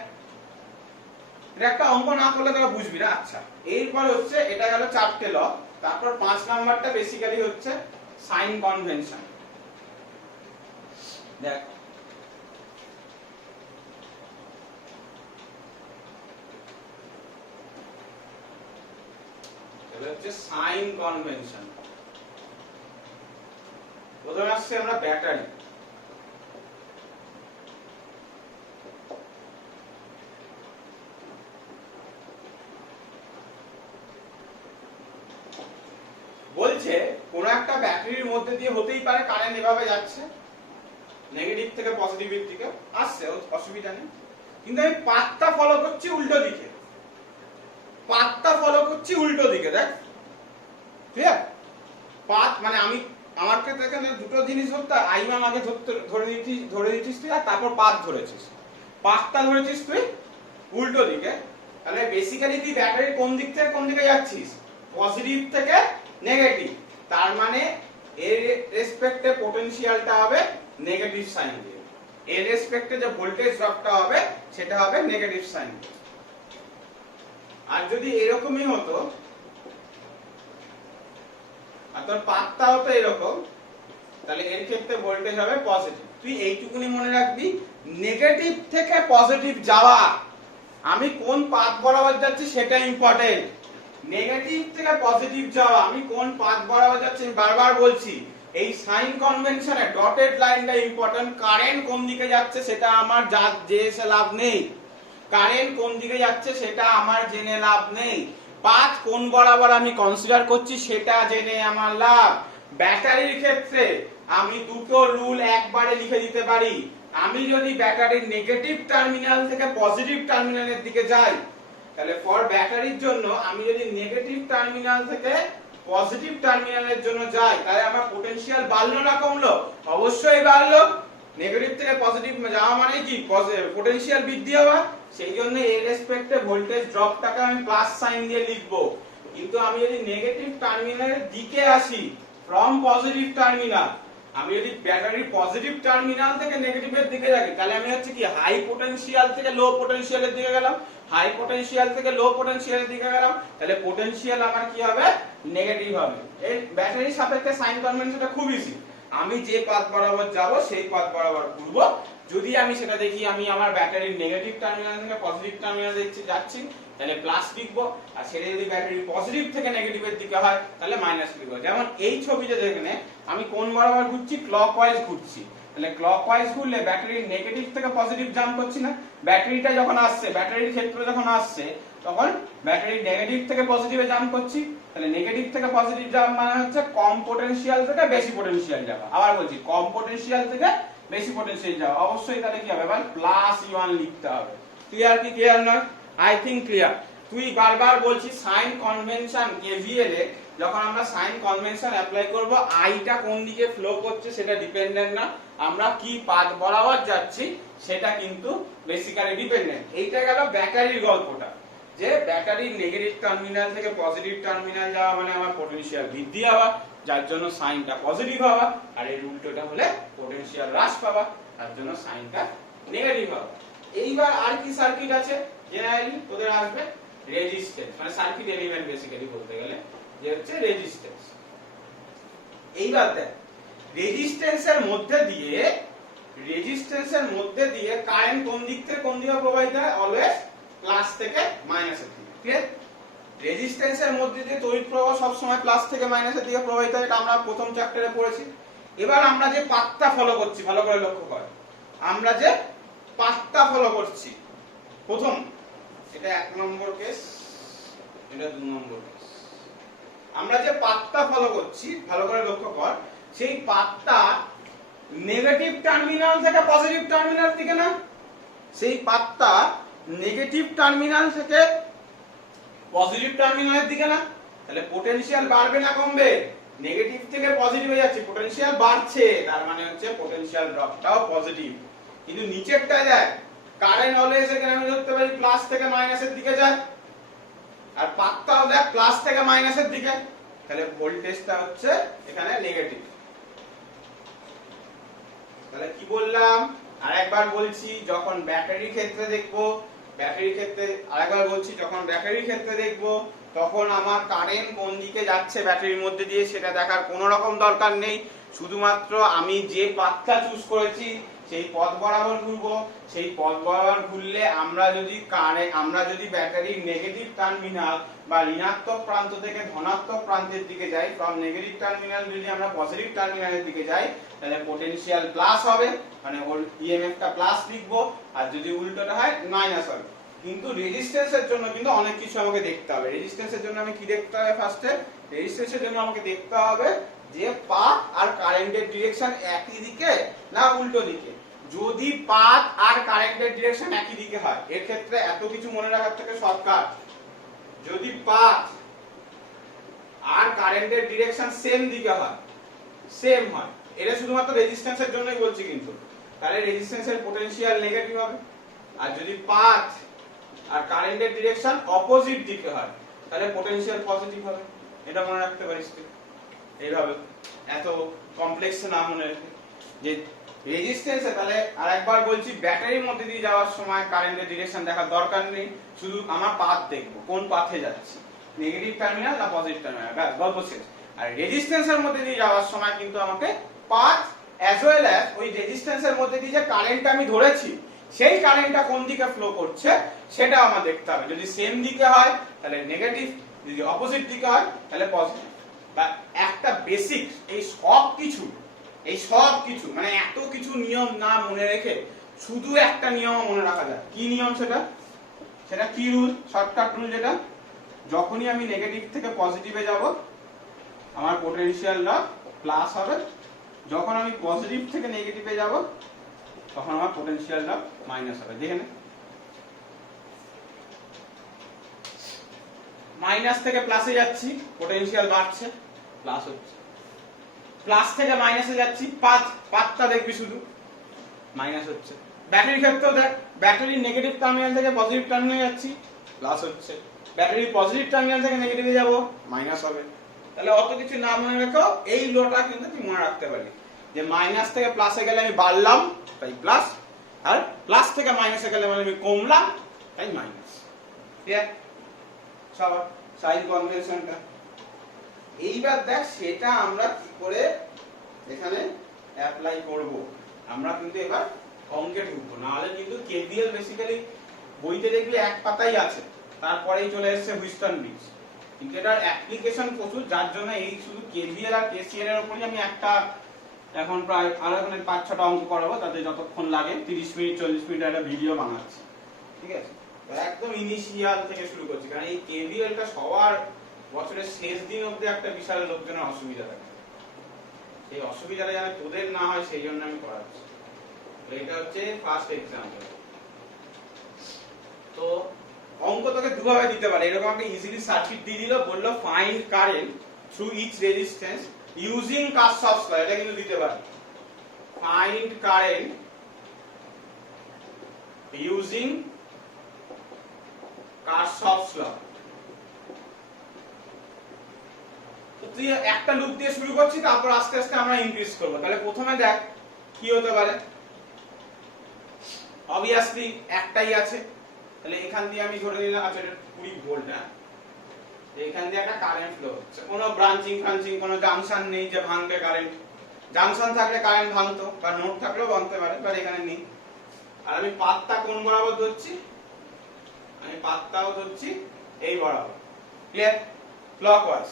এটা একটা অঙ্ক না করলে তোরা বুঝবি না। আচ্ছা, এরপর হচ্ছে, এটা গেল চারটে ল, তারপর 5 নাম্বারটা বেসিক্যালি হচ্ছে সাইন কনভেনশন। দেখ এটা হচ্ছে সাইন কনভেনশন। প্রথমে আসছে আমরা ব্যাটারি, বলছে কোন একটা ব্যাটারির মধ্যে দিয়ে হতেই পারে কারেন্ট এভাবে যাচ্ছে, নেগেটিভ থেকে পজিটিভের দিকে আসছে, অসুবিধা নেই, কিন্তু আমি পাথটা ফলো করছি উল্টো দিকে, দেখ ক্লিয়ার। পাথ মানে আমি আমার ক্ষেত্রে এখানে দুটো জিনিস ধরতে, I1 আগে ধরে দিচ্ছিস তুই, আর তারপর পাথ ধরেছিস। পাথটা ধরেছিস তুই উল্টো দিকে, তাহলে বেসিক্যালি তুই ব্যাটারি কোন দিক থেকে কোন দিকে যাচ্ছিস, পজিটিভ থেকে নেগেটিভ, তার মানে এর রেসপেক্টে পটেনশিয়ালটা হবে নেগেটিভ সাইন দিয়ে, এর রেসপেক্টে যে ভোল্টেজ ড্রপটা হবে সেটা হবে নেগেটিভ সাইন। আর যদি এরকমই হতো, আর তোর পাথটা হতো এরকম, তাহলে এর ক্ষেত্রে ভোল্টেজ হবে পজিটিভ। তুই এইটুকুনি মনে রাখবি, নেগেটিভ থেকে পজিটিভ যাওয়া, আমি কোন পাথ বরাবর যাচ্ছি সেটা ইম্পর্টেন্ট। নেগেটিভ থেকে পজিটিভ যাওয়া, আমি কোন পাথ বরাবর যাচ্ছি, আমি বারবার বলছি এই সাইন কনভেনশনে ডটেড লাইনটা ইম্পর্টেন্ট। কারেন্ট কোন দিকে যাচ্ছে সেটা আমার জেনে লাভ নেই, কারেন্ট কোন দিকে যাচ্ছে সেটা আমার জেনে লাভ নেই, পাথ কোন বরাবর আমি কনসিডার করছি সেটা জেনে আমার লাভ। ব্যাটারির ক্ষেত্রে আমি দুটো রুল একবারে লিখে দিতে পারি। আমি যদি ব্যাটারির নেগেটিভ টার্মিনাল থেকে পজিটিভ টার্মিনালের দিকে যাই, তাহলে ফর ব্যাটারির জন্য আমি যদি নেগেটিভ টার্মিনাল থেকে পজিটিভ টার্মিনালের জন্য যাই, তাহলে আমার পটেনশিয়াল বাড়লো না কমলো? অবশ্যই বাড়লো। নেগেটিভ থেকে পজিটিভ যাওয়া মানে কি, পটেনশিয়াল বৃদ্ধি হওয়া। সেই জন্য এর রেসপেক্টে ভোল্টেজ ড্রপটাকে আমি প্লাস সাইন দিয়ে লিখবো। কিন্তু আমি যদি নেগেটিভ টার্মিনালের দিকে আসি ফ্রম পজিটিভ টার্মিনাল, আমি যদি ব্যাটারির পজিটিভ টার্মিনাল থেকে নেগেটিভের দিকে যাই, তাহলে আমি হচ্ছে কি হাই পটেনশিয়াল থেকে লো পটেনশিয়ালের দিকে গেলাম, হাই পটেনশিয়াল থেকে লো পটেনশিয়ালের দিকে গেলাম, তাহলে পটেনশিয়াল আমার কি হবে, নেগেটিভ হবে। এই ব্যাটারির সাপেক্ষে সাইন কনভেনশনটা খুব ইজি, আমি যে পাথ বরাবর যাব সেই পাথ বরাবর ঘুরবো। যদি আমি সেটা দেখি আমি আমার ব্যাটারির নেগেটিভ টার্মিনাল থেকে পজিটিভ টার্মিনাল যাচ্ছি, তাহলে প্লাস লিখবো, আর সেটা যদি ব্যাটারি পজিটিভ থেকে নেগেটিভের দিকে হয় তাহলে মাইনাস লিখবো। যেমন এই ছবিতে দেখেন আমি কোন বরাবর ঘুরছি, ক্লকওয়াইজ ঘুরছি, তাহলে ক্লকওয়াইজ ঘুরলে ব্যাটারির নেগেটিভ থেকে পজিটিভ জাম্প করছি না, ব্যাটারিটা যখন আসছে, ব্যাটারির ক্ষেত্র যখন আসছে তখন ব্যাটারি নেগেটিভ থেকে পজিটিভে জাম্প করছি, তাহলে নেগেটিভ থেকে পজিটিভ জাম্প মানে হচ্ছে কম পটেনশিয়াল থেকে বেশি পটেনশিয়াল যাওয়া। আবার বলছি কম পটেনশিয়াল থেকে বেশি পটেনশিয়াল যাওয়া, অবশ্যই তাহলে কি হবে, এবার প্লাস E1 লিখতে হবে। ক্লিয়ার কি ক্লিয়ার নয়? I think clear. তুই বারবার বলছিস সাইন কনভেনশন KVL এ যখন আমরা সাইন কনভেনশন অ্যাপ্লাই করব, আইটা কোন দিকে ফ্লো করছে সেটা ডিপেন্ডেন্ট না, আমরা কি পাথ বরাবর যাচ্ছি সেটা কিন্তু বেসিক্যালি ডিপেন্ডেন্ট। এইটা গেল ব্যাটারির গল্পটা, যে ব্যাটারির নেগেটিভ টার্মিনাল থেকে পজিটিভ টার্মিনাল যাওয়া মানে আমার পটেনশিয়াল বৃদ্ধি হওয়া, যার জন্য সাইনটা পজিটিভ হওয়া, আর এর উল্টোটা হলে পটেনশিয়াল হ্রাস পাওয়া, তার জন্য সাইনটা নেগেটিভ হওয়া। এইবার আর কি সার্কিট আছে জেনারেলি তোদের আসবে, রেজিস্ট্যান্স, মানে সার্কিট এলিমেন্ট বেসিক্যালি বলতে গেলে যে হচ্ছে রেজিস্ট্যান্স। এইবার দেখ রেজিস্ট্যান্সের মধ্যে দিয়ে কারেন্ট কোন দিক থেকে কোন দিকে প্রবাহিত হয়, অলওয়েজ প্লাস থেকে মাইনাসের দিকে। ক্লিয়ার? রেজিস্ট্যান্সের মধ্যে দিয়ে তড়িৎ প্রবাহ সব সময় প্লাস থেকে মাইনাসের দিকে প্রবাহিত হয়, এটা আমরা প্রথম চ্যাপ্টারে পড়েছি। এবার আমরা যে পাথটা ফলো করছি, ভালো করে লক্ষ্য কর, আমরা যে পাথটা ফলো করছি, প্রথম এটা 1 নম্বর কেস, এটা 2 নম্বর কেস, আমরা যে পাথটা ফলো করছি ভালো করে লক্ষ্য কর, সেই পাথটা নেগেটিভ টার্মিনাল থেকে পজিটিভ টার্মিনাল দিকে না, সেই পাথটা নেগেটিভ টার্মিনাল থেকে পজিটিভ টার্মিনালের দিকে না, তাহলে পটেনশিয়াল বাড়বে না কমবে? নেগেটিভ থেকে পজিটিভে যাচ্ছে, পটেনশিয়াল বাড়ছে, তার মানে হচ্ছে পটেনশিয়াল ড্রপটাও পজিটিভ। কিন্তু নিচেরটা দেখ, কারেন্ট অলওয়েজ এখানে আমি ধরতে পারি প্লাস থেকে মাইনাসের দিকে যায়, আর পাথটাও দেখ প্লাস থেকে মাইনাসের দিকে, তাহলে ভোল্টেজটা হচ্ছে এখানে নেগেটিভ। তাহলে কি বললাম আরেকবার বলছি, যখন ব্যাটারির ক্ষেত্রে দেখবো, ব্যাটারির ক্ষেত্রে আরেকবার বলছি, যখন ব্যাটারির ক্ষেত্রে দেখবো তখন আমার কারেন্ট কোন দিকে যাচ্ছে ব্যাটারির মধ্যে দিয়ে সেটা দেখার কোনো রকম দরকার নেই, শুধুমাত্র আমি যে পাথটা চুজ করেছি সেই পথ বরাবর ঘুরবো। সেই পথ বরাবর ঘুরলে আমরা যদি ব্যাটারির নেগেটিভ টার্মিনাল বা ঋণাত্মক প্রান্ত থেকে ধনাত্মক প্রান্তের দিকে যাই, ফ্রম নেগেটিভ টার্মিনাল যদি আমরা পজিটিভ টার্মিনালের দিকে যাই, তাহলে পটেনশিয়াল প্লাস হবে, মানে ওর ইএমএফটা প্লাস লিখবো, আর যদি উল্টোটা হয় মাইনাস হবে। কিন্তু রেজিস্ট্যান্সের জন্য কিন্তু অনেক কিছু আমাকে দেখতে হবে। রেজিস্ট্যান্সের জন্য আমি কি দেখতে হবে, ফার্স্টে রেজিস্ট্যান্সের জন্য আমাকে দেখতে হবে যে পাথ আর কারেন্টের ডিরেকশন একই দিকে না উল্টো দিকে। যদি পাথ আর কারেন্টের ডিরেকশন একই দিকে হয়, এর ক্ষেত্রে এত কিছু মনে রাখার থেকে শর্টকাট, যদি পাথ আর কারেন্টের ডিরেকশন সেম দিকে হয়, সেম হয়। এটা শুধুমাত্র রেজিস্ট্যান্সের জন্যই বলছি কিন্তু, তাহলে রেজিস্ট্যান্সের পোটেনশিয়াল নেগেটিভ হবে। আর যদি পাথ আর কারেন্টের ডিরেকশন অপোজিট দিকে হয় তাহলে পোটেনশিয়াল পজিটিভ হবে। এটা মনে রাখতে পারিস তুই এইভাবে, এত কমপ্লেক্স না মনে রেখে। যে রেজিস্ট্যান্সে তাহলে আরেকবার বলছি, ব্যাটারির মধ্যে দিয়ে যাওয়ার সময় কারেন্টের ডিরেকশন দেখার দরকার নেই, শুধু আমার পাথ দেখবো কোন পাথে যাচ্ছি, নেগেটিভ টার্মিনাল না পজিটিভ টার্মিনাল, ব্যাস গল্প শেষ। আর রেজিস্ট্যান্সের মধ্যে দিয়ে যাওয়ার সময় কিন্তু আমাকে পাথ অ্যাজ ওয়েল অ্যাজ ওই রেজিস্ট্যান্সের মধ্যে দিয়ে যে কারেন্টটা আমি ধরেছি সেই কারেন্টটা কোন দিকে ফ্লো করছে সেটা আমার দেখতে হবে। যদি সেম দিকে হয় তাহলে নেগেটিভ, যদি অপোজিট দিকে হয় তাহলে পজিটিভ। বা একটা বেসিক এই সব কিছু মানে এত কিছু নিয়ম না মনে রেখে শুধু একটা নিয়ম মনে রাখা যায়। কি নিয়ম সেটা? সেটা কি রুল? শর্টকাট রুল, যেটা যখনই আমি নেগেটিভ থেকে পজিটিভে যাব আমার পোটেনশিয়ালটা প্লাস হবে, যখন আমি পজিটিভ থেকে নেগেটিভে যাব তখন আমার পোটেনশিয়ালটা মাইনাস হবে। দেখে নে, মাইনাস থেকে প্লাসে যাচ্ছি পোটেনশিয়াল বাড়ছে, প্লাস হচ্ছে। প্লাস থেকে মাইনাসে যাচ্ছি, পাথটা দেখবি শুধু, মাইনাস হচ্ছে। ব্যাটারির ক্ষেত্রেও দেখ, ব্যাটারির নেগেটিভ টার্মিনাল থেকে পজিটিভ টার্মিনালে যাচ্ছি, প্লাস হচ্ছে। ব্যাটারির পজিটিভ টার্মিনাল থেকে নেগেটিভে যাব, মাইনাস হবে। তাহলে অত কিছু না মনে রেখো, এই লোটা কিন্তু তুই মনে রাখতে পারবি যে মাইনাস থেকে প্লাসে গেলে আমি বাড়লাম তাই প্লাস, আর প্লাস থেকে মাইনাসে গেলে মানে আমি কমলাম তাই মাইনাস। ক্লিয়ার সবার সাইন কনভেনশনটা? এইবার দেখ সেটা আমরা কি করে এখানে অ্যাপ্লাই করব। আমরা কিন্তু এবার অঙ্কে ঢুকবো, না হলে কিন্তু কেভিএল বেসিক্যালি বইতে দেখবি এক পাতাই আছে, তারপরেই চলে এসেছে হুইস্টন ব্রিজ, কিন্তু এটার অ্যাপ্লিকেশন প্রচুর, যার জন্য এই শুধু কেভিএল আর কেসিএল এর উপরই আমি একটা এখন প্রায় আরো এখানে 5-6টা অঙ্ক করাবো, তাতে যতক্ষণ লাগে 30 মিনিট 40 মিনিট একটা ভিডিও বানাচ্ছি। ঠিক আছে, একদম ইনিশিয়াল থেকে শুরু করছি, কারণ এই কেভিএলটা সবার বছরের শেষ দিন অবধি একটা বিশাল লোকজনের অসুবিধা থাকে। এই অসুবিধাটা যেন তোদের না হয় সেই জন্য আমি করাচ্ছি। এটা হচ্ছে ফার্স্ট এক্সাম্পল। তো অঙ্ক তোকে দুভাবে দিতে পারে, এরকম একটা ইজিলি সার্কিট দিয়ে দিল, বললো find current through each resistance using Kirchhoff's law, এটা কিন্তু দিতে পারে। Find current using Kirchhoff's law. তুই একটা লুপ দিয়ে শুরু করছি, তারপর আস্তে আস্তে আমরা ইনক্রিজ করব। তাহলে প্রথমে দেখ কি হতে পারে। অবভিয়াসলি একটাই আছে, তাহলে এখান দিয়ে আমি ধরে নিলাম আচ্ছা এটা 20 ভোল্ট, না এখান দিয়ে একটা কারেন্ট ফ্লো হচ্ছে, কোনো ব্রাঞ্চিং কোনো জাংশন নেই যে ভাঙবে কারেন্ট। জাংশন থাকলে কারেন্ট ভাঙতো, বা নোড থাকলেও ভাঙতে পারে, বাট এখানে নেই। আর আমি পাতটা কোন বরাবর ধরছি? আমি পাতটাও ধরছি এই বরাবর। ক্লিয়ার? ক্লকওয়াইজ।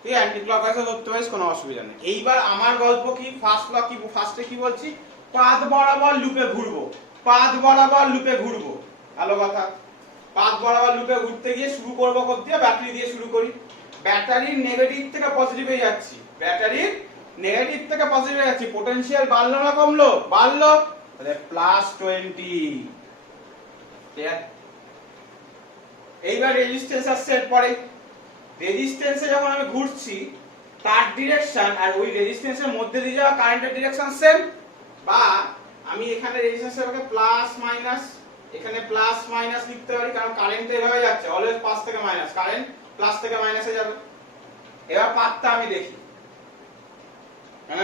তুই অ্যান্টি ক্লকওয়াইজে ধরতে পারিস, কোনো অসুবিধা নেই। এইবার আমার গল্প কি, ফার্স্ট ল কি, ফার্স্টে কি বলছি, পাথ বরাবর লুপে ঘুরবো, পাথ বরাবর লুপে ঘুরবো। ভালো কথা, পাথ বরাবর লুপে ঘুরতে গিয়ে শুরু করবো কোথা দিয়ে? ব্যাটারি দিয়ে শুরু করি। ব্যাটারির নেগেটিভ থেকে পজিটিভে যাচ্ছি, ব্যাটারির নেগেটিভ থেকে পজিটিভে যাচ্ছি, পোটেনশিয়াল বাড়লো না কমলো? বাড়লো, তাহলে +20। ক্লিয়ার? এইবার রেজিস্ট্যান্স আসছে এরপরে। রেজিস্ট্যান্সে যখন আমি ঘুরছি তার ডিরেকশন আর ওই রেজিস্ট্যান্সের মধ্যে দিয়ে যাওয়া কারেন্টের ডিরেকশন সেম, বা আমি এখানে রেজিস্ট্যান্সের প্লাস মাইনাস, এখানে প্লাস মাইনাস লিখতে পারি, কারণ কারেন্ট তো এভাবে যাচ্ছে, অলওয়েজ প্লাস থেকে মাইনাস, কারেন্ট প্লাস থেকে মাইনাসে যাবে। এবার পাথটা আমি দেখি,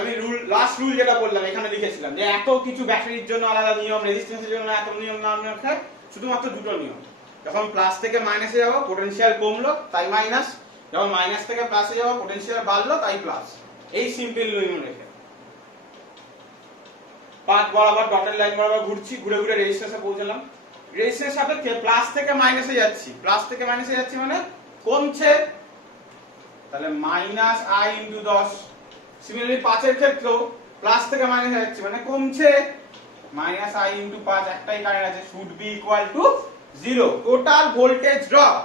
আমি লাস্ট রুল যেটা বললাম এখানে লিখেছিলাম যে এত কিছু ব্যাটারির জন্য আলাদা নিয়ম, রেজিস্ট্যান্সের জন্য এত নিয়ম না রাখে, শুধুমাত্র দুটো নিয়ম। যখন প্লাস থেকে মাইনাসে যাব পোটেনশিয়াল কমলো তাই মাইনাস, যখন মাইনাস থেকে প্লাসে যাব পোটেনশিয়াল বাড়লো তাই প্লাস। এই সিম্পল নিয়ম রেখে পাথ বরাবর ডটেড লাইন বরাবর ঘুরছি, ঘুরে ঘুরে রেজিস্ট্যান্সে পৌঁছলাম। রেজিস্ট্যান্স সাপেক্ষে প্লাস থেকে মাইনাসে যাচ্ছি, প্লাস থেকে মাইনাসে যাচ্ছি মানে কমছে, তাহলে -i/10। সিমিলারলি 5 এর ক্ষেত্রেও প্লাস থেকে মাইনাসে যাচ্ছি মানে কমছে, -i/5। একটাই কারেন্ট আছে, should be equal to 0 total voltage drop.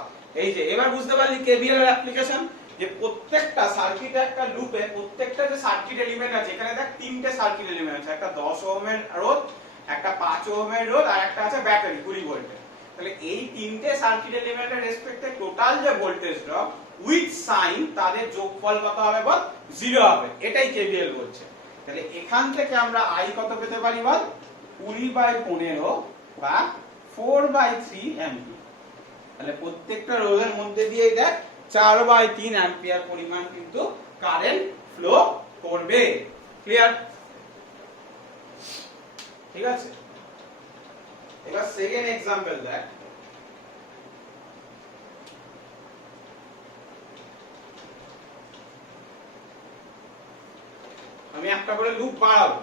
এই যে এবার বুঝতে পারলি কেভিএল এর অ্যাপ্লিকেশন, যে প্রত্যেকটা সার্কিটে একটা লুপে প্রত্যেকটা যে সার্কিট এলিমেন্ট আছে, এখানে দেখ তিনটে সার্কিট এলিমেন্ট আছে, একটা 10 ওহমের রোধ, একটা 5 ওহমের রোধ, আর একটা আছে ব্যাটারি 20 ভোল্টের। তাহলে এই তিনটে সার্কিট এলিমেন্টের রেসপেক্টে টোটাল যে ভোল্টেজ ড্রপ উইথ সাইন তাদের যোগফল কত হবে বল 0 হবে, এটাই কেভিএল বলছে। তাহলে এখান থেকে আমরা i কত পেতে পারি বল 20/15 বা 4/3 অ্যাম্পিয়ার। তাহলে প্রত্যেকটা রোধের মধ্যে দিয়ে দেখ 4/3 অ্যাম্পিয়ার পরিমাণ কিন্তু কারেন্ট ফ্লো করবে। ক্লিয়ার? ঠিক আছে, এবার সেকেন্ড एग्जांपल দেখ। আমি একটা করে লুপ বাড়াবো।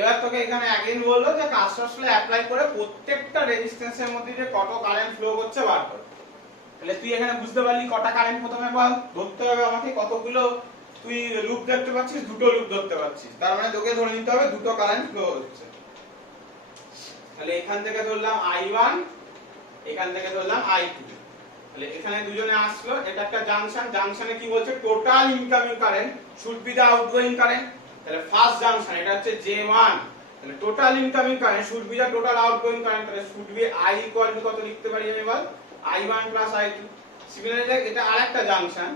এবার তোকে এখানে अगेन বললো যে কার্শফস ল অ্যাপ্লাই করে প্রত্যেকটা রেজিস্ট্যান্সের মধ্যে যে কত কারেন্ট ফ্লো করছে বার কর। তাহলে তুই এখানে বুঝতে পারলি কটা কারেন্ট প্রথমে বল ধরতে হবে আমাকে, কতগুলো তুই লুপ ধরতে পারছিস, দুটো লুপ ধরতে পারছিস, তার মানে তোকে ধরে নিতে হবে দুটো কারেন্ট ফ্লো হচ্ছে। তাহলে এখান থেকে ধরলাম i1, এখান থেকে ধরলাম i2। তাহলে এখানে দুজনে আসলো, এটা একটা জাংশন, জাংশনে কি বলছে total incoming current should be the outgoing current. তাহলে ফার্স্ট জাংশন এটা হচ্ছে J1, তাহলে total incoming current should be the total outgoing current, তাহলে should be I equal to কত লিখতে পারি আমি বল I1 প্লাস I2। সিমিলারলি এটা আরেকটা junction,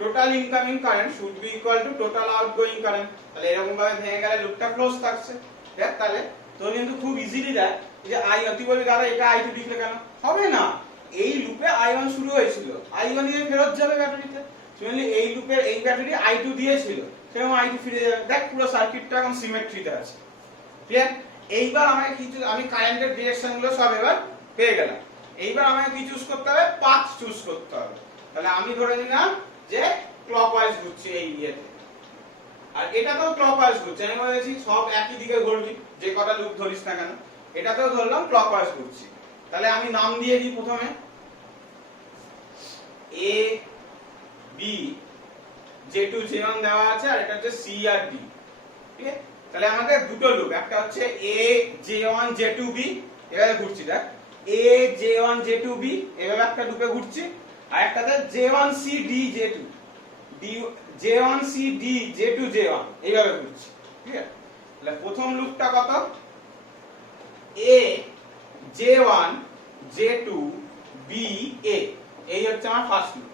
total incoming current should B equal to total outgoing current. তাহলে এরকম ভাবে ভেঙে গেলে লুপটা ক্লোজ থাকছে। দেখ তাহলে তো কিন্তু খুব ইজিলি দেখ যে I1 তুই বলবি দাদা এটা I2 লিখলে কেন, হবে না, এই লুপে I1 শুরু হয়েছিল, I1 দিয়ে ফেরত যাবে ব্যাটারিতে, সিমিলারলি এই লুপের এই ব্যাটারি I2 দিয়েছিল, সেরকম I2 ফিরে যাবে। দেখ পুরো সার্কিটটা এখন সিমেট্রিতে আছে। ক্লিয়ার? এইবার আমাকে কিছু আমি কারেন্টের ডিরেকশন গুলো সব এবার পেয়ে গেলাম। এইবার আমাকে কি চুজ করতে হবে, পাথ চুজ করতে হবে। তাহলে আমি ধরে নিলাম যে ক্লকওয়াইজ ঘুরছে এই ইয়েতে, আর এটাতেও ক্লকওয়াইজ ঘুরছে। আমি বলেছি সব একই দিকে ঘুরবি, যে কটা লুপ ধরিস না কেন, এটাতেও ধরলাম ক্লকওয়াইজ ঘুরছি। তাহলে আমি নাম দিয়ে দিই প্রথমে A B J2 J1 দেওয়া আছে, আর এটা হচ্ছে C আর D। ঠিক আছে, তাহলে আমাদের দুটো লুপ, একটা হচ্ছে A J1 J2B এভাবে ঘুরছি, দেখ A J1 J2B এভাবে একটা লুপে ঘুরছি, আর একটাতে J1 C D J2 D J1 C D J2 J1 এইভাবে ঘুরছি। ঠিক আছে, তাহলে প্রথম লুপটা কত A J1 J2 B A, এই হচ্ছে আমার ফার্স্ট লুপ।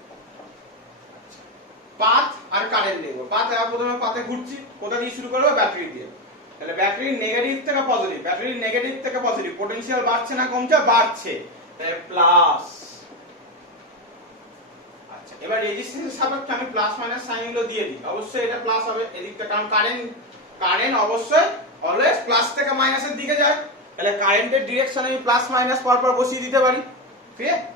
পাথ আর কারেন্ট দেব, পাথ এবার প্রথমে পাথে ঘুরছি, কোথা দিয়ে শুরু করব, ব্যাটারি দিয়ে। তাহলে ব্যাটারির নেগেটিভ থেকে পজিটিভ, ব্যাটারির নেগেটিভ থেকে পজিটিভ, পটেনশিয়াল বাড়ছে না কমছে, বাড়ছে, তাহলে প্লাস। আচ্ছা, এবার রেজিস্ট্যান্সের সাপেক্ষে আমি প্লাস মাইনাস সাইন গুলো দিয়ে দিই, অবশ্যই এটা প্লাস হবে এদিকটা, কারণ কারেন্ট অবশ্যই অলওয়েজ প্লাস থেকে মাইনাসের দিকে যায়। তাহলে কারেন্টের ডিরেকশন আমি প্লাস মাইনাস পরপর বসিয়ে দিতে পারি। ঠিক আছে,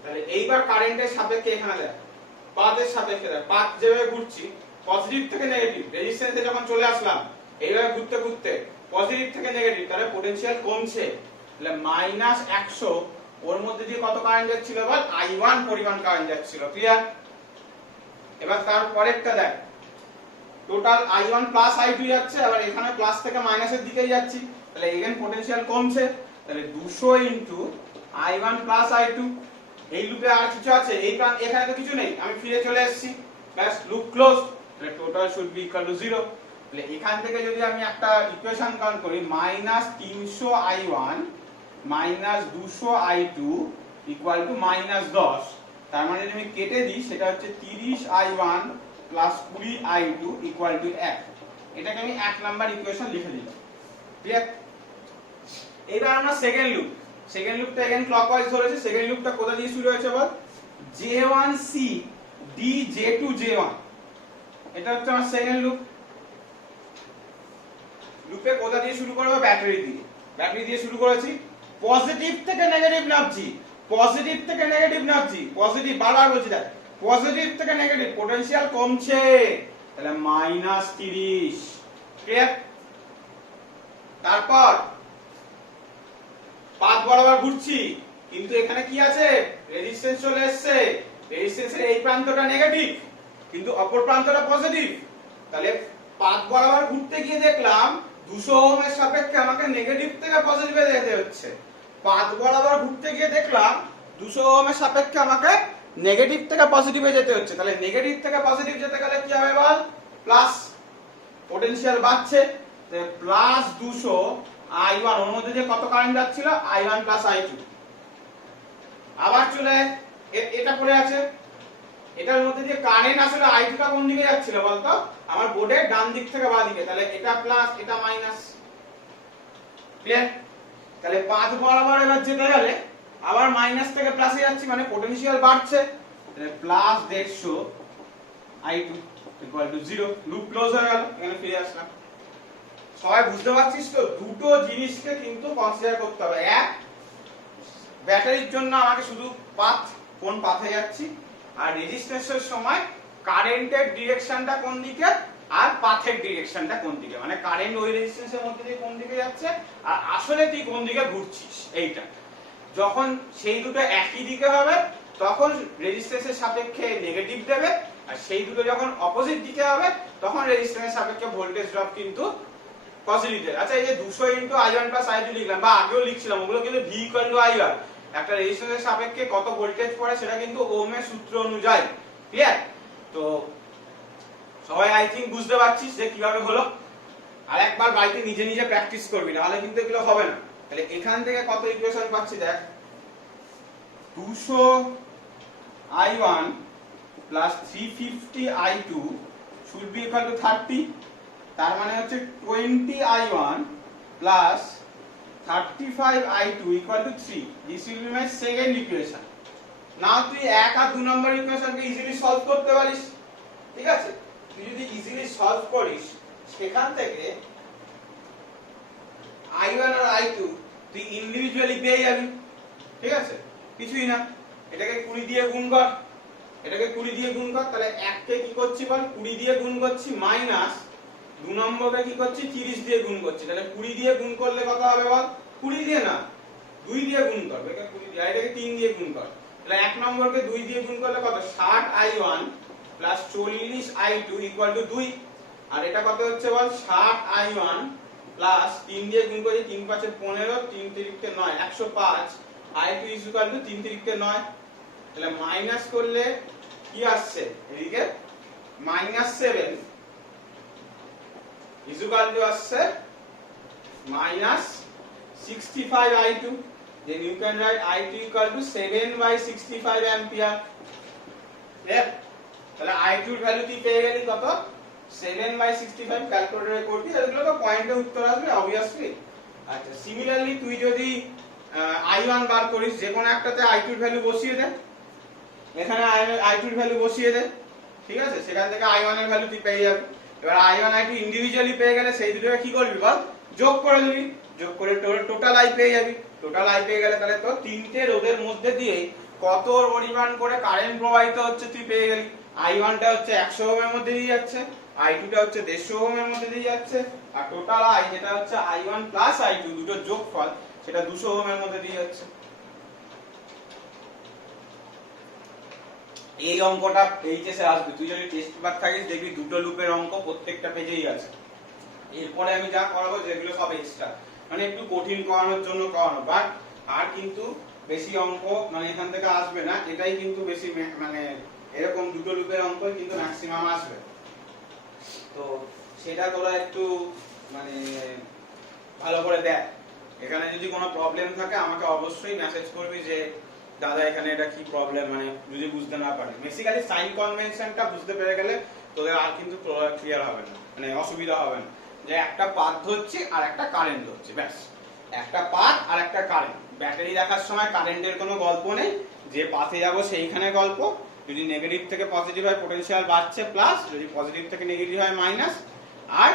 তাহলে এইবার কারেন্টের সাপেক্ষে এখানে দেখ পাথের সাপেক্ষে দেখ, পাথ যেভাবে ঘুরছি পজিটিভ থেকে নেগেটিভ, রেজিস্ট্যান্সে যখন চলে আসলাম এইভাবে ঘুরতে ঘুরতে পজিটিভ থেকে নেগেটিভ, তাহলে পটেনশিয়াল কমছে, তাহলে -100 ওর মধ্যে দিয়ে কত কারেন্ট যাচ্ছিল বল I1 পরিমাণ কারেন্ট যাচ্ছিল। ক্লিয়ার? এবার তার পরেরটা দেখ, টোটাল I1 প্লাস I2 যাচ্ছে, আবার এখানে প্লাস থেকে মাইনাসের দিকেই যাচ্ছি, তাহলে এখানে পটেনশিয়াল কমছে, তাহলে 200 ইনটু I1 প্লাস I2। এই লুপে আর কিছু আছে, এখানে তো কিছু নেই, আমি ফিরে চলে এসেছি, ব্যাস লুপ ক্লোজ। তাহলে total should be equal to 0। তাহলে এখান থেকে যদি আমি একটা ইকুয়েশন কাউন্ট করি, -300 I1 -200 I2 ইকুয়াল টু -10, তার মানে যদি আমি কেটে দিই সেটা হচ্ছে 30 I1 plus 20 I2 equal to 1। এটাকে আমি 1 নাম্বার ইকুয়েশন লিখে দিলাম। ক্লিয়ার? এবার আমরা সেকেন্ড লুপটা अगेन ক্লকওয়াইজ ধরেছি। সেকেন্ড লুপটা কোথা দিয়ে শুরু হয়েছে বল J1 C D J2 J1, এটা হচ্ছে আমার সেকেন্ড লুপ। লুপে কোথা দিয়ে শুরু করব, ব্যাটারি দিয়ে শুরু করেছি, পজিটিভ থেকে নেগেটিভ নামছি, পজিটিভ বারবার বলছি, দেখ পজিটিভ থেকে নেগেটিভ পটেনশিয়াল কমছে, তাহলে -30। ক্লিয়ার? তারপর পাথ বরাবর ঘুরছি, কিন্তু এখানে কি আছে, রেজিস্ট্যান্স চলে এসেছে, রেজিস্ট্যান্সের এই প্রান্তটা নেগেটিভ কিন্তু অপর প্রান্তটা পজিটিভ, তাহলে পাথ বরাবর ঘুরতে গিয়ে দেখলাম 200 ওহমের সাপেক্ষে আমাকে নেগেটিভ থেকে পজিটিভে যেতে হচ্ছে। পাথ বরাবর ঘুরতে গিয়ে দেখলাম 200 ওহমের সাপেক্ষে আমাকে নেগেটিভ থেকে পজিটিভে যেতে হচ্ছে, তাহলে নেগেটিভ থেকে পজিটিভ যেতে গেলে কি হবে বল? প্লাস পোটেনশিয়াল বাড়ছে, তাহলে প্লাস 200 I1 ওর মধ্যে যে কত কারেন্ট যাচ্ছিল I1 প্লাস I2। আবার চলে এটা পড়ে আছে, এটার মধ্যে যে কারেন্ট আসলে I2 টা কোন দিকে যাচ্ছিল বলতো? আমার বোর্ডের ডান দিক থেকে বাঁ দিকে, তাহলে এটা প্লাস এটা মাইনাস। ক্লিয়ার? তাহলে পাথ বরাবর এবার যেতে গেলে আবার মাইনাস থেকে প্লাসে যাচ্ছি, মানে পোটেনশিয়াল বাড়ছে, তাহলে plus 150 I2 equal to 0। Loop close হয়ে গেল, এখানে ফিরে আসলাম। সবাই বুঝতে পারছিস তো? দুটো জিনিসকে কিন্তু কনসিডার করতে হবে। এক, ব্যাটারির জন্য আমাকে শুধু পাথ, কোন পাথে যাচ্ছি, আর রেজিস্ট্যান্সের সময় কারেন্টের ডিরেকশনটা কোন দিকে আর পাথের ডিরেকশনটা কোন দিকে, মানে কারেন্ট ওই রেজিস্ট্যান্সের মধ্যে দিয়ে কোন দিকে যাচ্ছে আর আসলে তুই কোন দিকে ঘুরছিস। এইটা যখন সেই দুটো একই দিকে হবে তখন রেজিস্ট্যান্সের সাপেক্ষে নেগেটিভ দেবে, আর সেই দুটো যখন অপোজিট দিকে হবে তখন রেজিস্ট্যান্সের সাপেক্ষে ভোল্টেজ ড্রপ কিন্তু পজিটিভ দেবে। আচ্ছা, এই যে 200 ইনটু I1 প্লাস I2 লিখলাম বা আগেও লিখছিলাম, ওগুলো কিন্তু V ইকুয়াল টু I1, একটা রেজিস্ট্যান্সের সাপেক্ষে কত ভোল্টেজ পড়ে সেটা কিন্তু ওহমের সূত্র অনুযায়ী। ক্লিয়ার? তো সবাই আই থিংক বুঝতে পারছিস যে কিভাবে হলো। আর একবার বাড়িতে নিজে নিজে প্র্যাকটিস করবি, নাহলে কিন্তু এগুলো হবে না। তাহলে এখান থেকে কত ইকুয়েশন পাচ্ছি দেখ, 200 I1 plus 350 I2 should be equal to 30, তার মানে হচ্ছে 20 I1 plus 35 I2 equal to 3. This will be my second equation. Now তুই 1 আর 2 নম্বর ইকুয়েশনকে ইজিলি সলভ করতে পারিস। ঠিক আছে? তুই যদি ইজিলি সলভ করিস সেখান থেকে I1 আর I2 তুই ইন্ডিভিজুয়ালি পেয়ে যাবি। ঠিক আছে? কিছুই না, এটাকে 20 দিয়ে গুণ কর, এটাকে 20 দিয়ে গুণ কর, তাহলে 1 কে কি করছি বল? 20 দিয়ে গুণ করছি, মাইনাস 2 নম্বরকে কি করছি? 30 দিয়ে গুণ করছি। তাহলে 20 দিয়ে গুণ করলে কত হবে বল? 20 দিয়ে না, 2 দিয়ে গুণ কর, এটাকে 20 দিয়ে, এটাকে 3 দিয়ে গুণ কর। তাহলে 1 নম্বরকে 2 দিয়ে গুণ করলে কত? 60 I1 plus 40 I2 equal to 2। আর এটা কত হচ্ছে বল? 60 I1 প্লাস 3 দিয়ে গুণ করি, 3 5 15, 3 3 9, 105 I2 ইকুয়াল টু 3 3 9। তাহলে মাইনাস করলে কি আসছে? এদিকে -7 ইকুয়াল টু আসছে -65 I2, then you can write I2 equal to 7/65 ampere. তাহলে I2 এর ভ্যালু তুই পেয়ে গেলি কত? 7/65। ক্যালকুলেটরে করবি, এগুলো তো পয়েন্টে উত্তর আসবে অবভিয়াসলি। আচ্ছা, সিমিলারলি তুই যদি I1 বার করিস, যে কোনো একটাতে I2 এর ভ্যালু বসিয়ে দে, এখানে I2 এর ভ্যালু বসিয়ে দে। ঠিক আছে? সেখান থেকে I1 এর ভ্যালু তুই পেয়ে যাবি। এবার I1 I2 ইন্ডিভিজুয়ালি পেয়ে গেলে সেই দুটোকে কি করবি বল? যোগ করে দিবি, যোগ করে টোটাল I পেয়ে যাবি। টোটাল I পেয়ে গেলে তাহলে তো তিনটে রোধের মধ্যে দিয়ে কত পরিমাণ করে কারেন্ট প্রবাহিত হচ্ছে তুই পেয়ে গেলি। I1 টা হচ্ছে 100 ওহমের মধ্যে দিয়ে যাচ্ছে, I2 টা হচ্ছে 150 ওহমের মধ্যে দিয়ে যাচ্ছে, আর টোটাল I যেটা হচ্ছে I1 প্লাস I2 দুটোর যোগফল সেটা 200 ওহমের মধ্যে দিয়ে যাচ্ছে। এই অঙ্কটা এইচএসে আসবে, তুই যদি টেস্ট পেপার থাকিস দেখবি দুটো লুপের অঙ্ক প্রত্যেকটা পেজেই আছে। এরপরে আমি যা করাবো যেগুলো সব এক্সট্রা, মানে একটু কঠিন করানোর জন্য করানো, বাট আর কিন্তু বেশি অঙ্ক মানে এখান থেকে আসবে না। এটাই কিন্তু বেশি, মানে এরকম দুটো লুপের অঙ্কই কিন্তু ম্যাক্সিমাম আসবে। তো সেটা তোরা একটু মানে ভালো করে দেখ। এখানে যদি কোনো প্রবলেম থাকে আমাকে অবশ্যই মেসেজ করবি যে দাদা এখানে এটা কি প্রবলেম, মানে যদি বুঝতে না পারি। বেসিক্যালি সাইন কনভেনশনটা বুঝতে পেরে গেলে তোদের আর কিন্তু ক্লিয়ার হবে না, মানে অসুবিধা হবে না। যে একটা পাথ ধরছি আর একটা কারেন্ট ধরছি, ব্যাস, একটা পাথ আর একটা কারেন্ট। ব্যাটারি রাখার সময় কারেন্টের কোনো গল্প নেই, যে পাথে যাব সেইখানে গল্প। যদি নেগেটিভ থেকে পজিটিভ হয় পোটেনশিয়াল বাড়ছে প্লাস, যদি পজিটিভ থেকে নেগেটিভ হয় মাইনাস। আর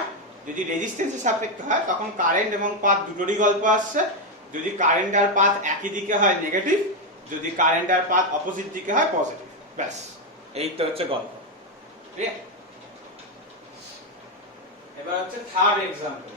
যদি রেজিস্ট্যান্সের সাপেক্ষে হয় তখন কারেন্ট এবং পাথ দুটোরই গল্প আসছে। যদি কারেন্ট আর পাথ একই দিকে হয় নেগেটিভ, যদি কারেন্ট আর পাথ অপোজিট দিকে হয় পজিটিভ, ব্যাস এই তো হচ্ছে গল্প। ঠিক আছে? এবার হচ্ছে থার্ড এক্সাম্পল।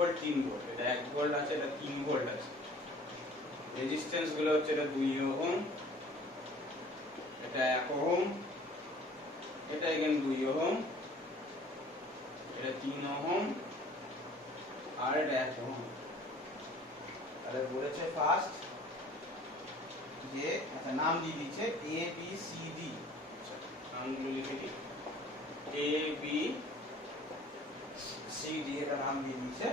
ভোল্ট 3 ভোল্ট, এটা 1 ভোল্ট আছে, এটা 3 ভোল্ট আছে। রেজিস্ট্যান্স গুলো হচ্ছে এটা 2 ওহম, এটা 1 ওহম, এটা again 2 ওহম, এটা 3 ওহম, আর এটা 1 ওহম। তাহলে বলেছে ফার্স্ট যে আচ্ছা নাম দিয়ে দিচ্ছে এ বি সি ডি, নামগুলো লিখে দিই, এ বি সি ডি এটা নাম দিয়ে দিচ্ছে।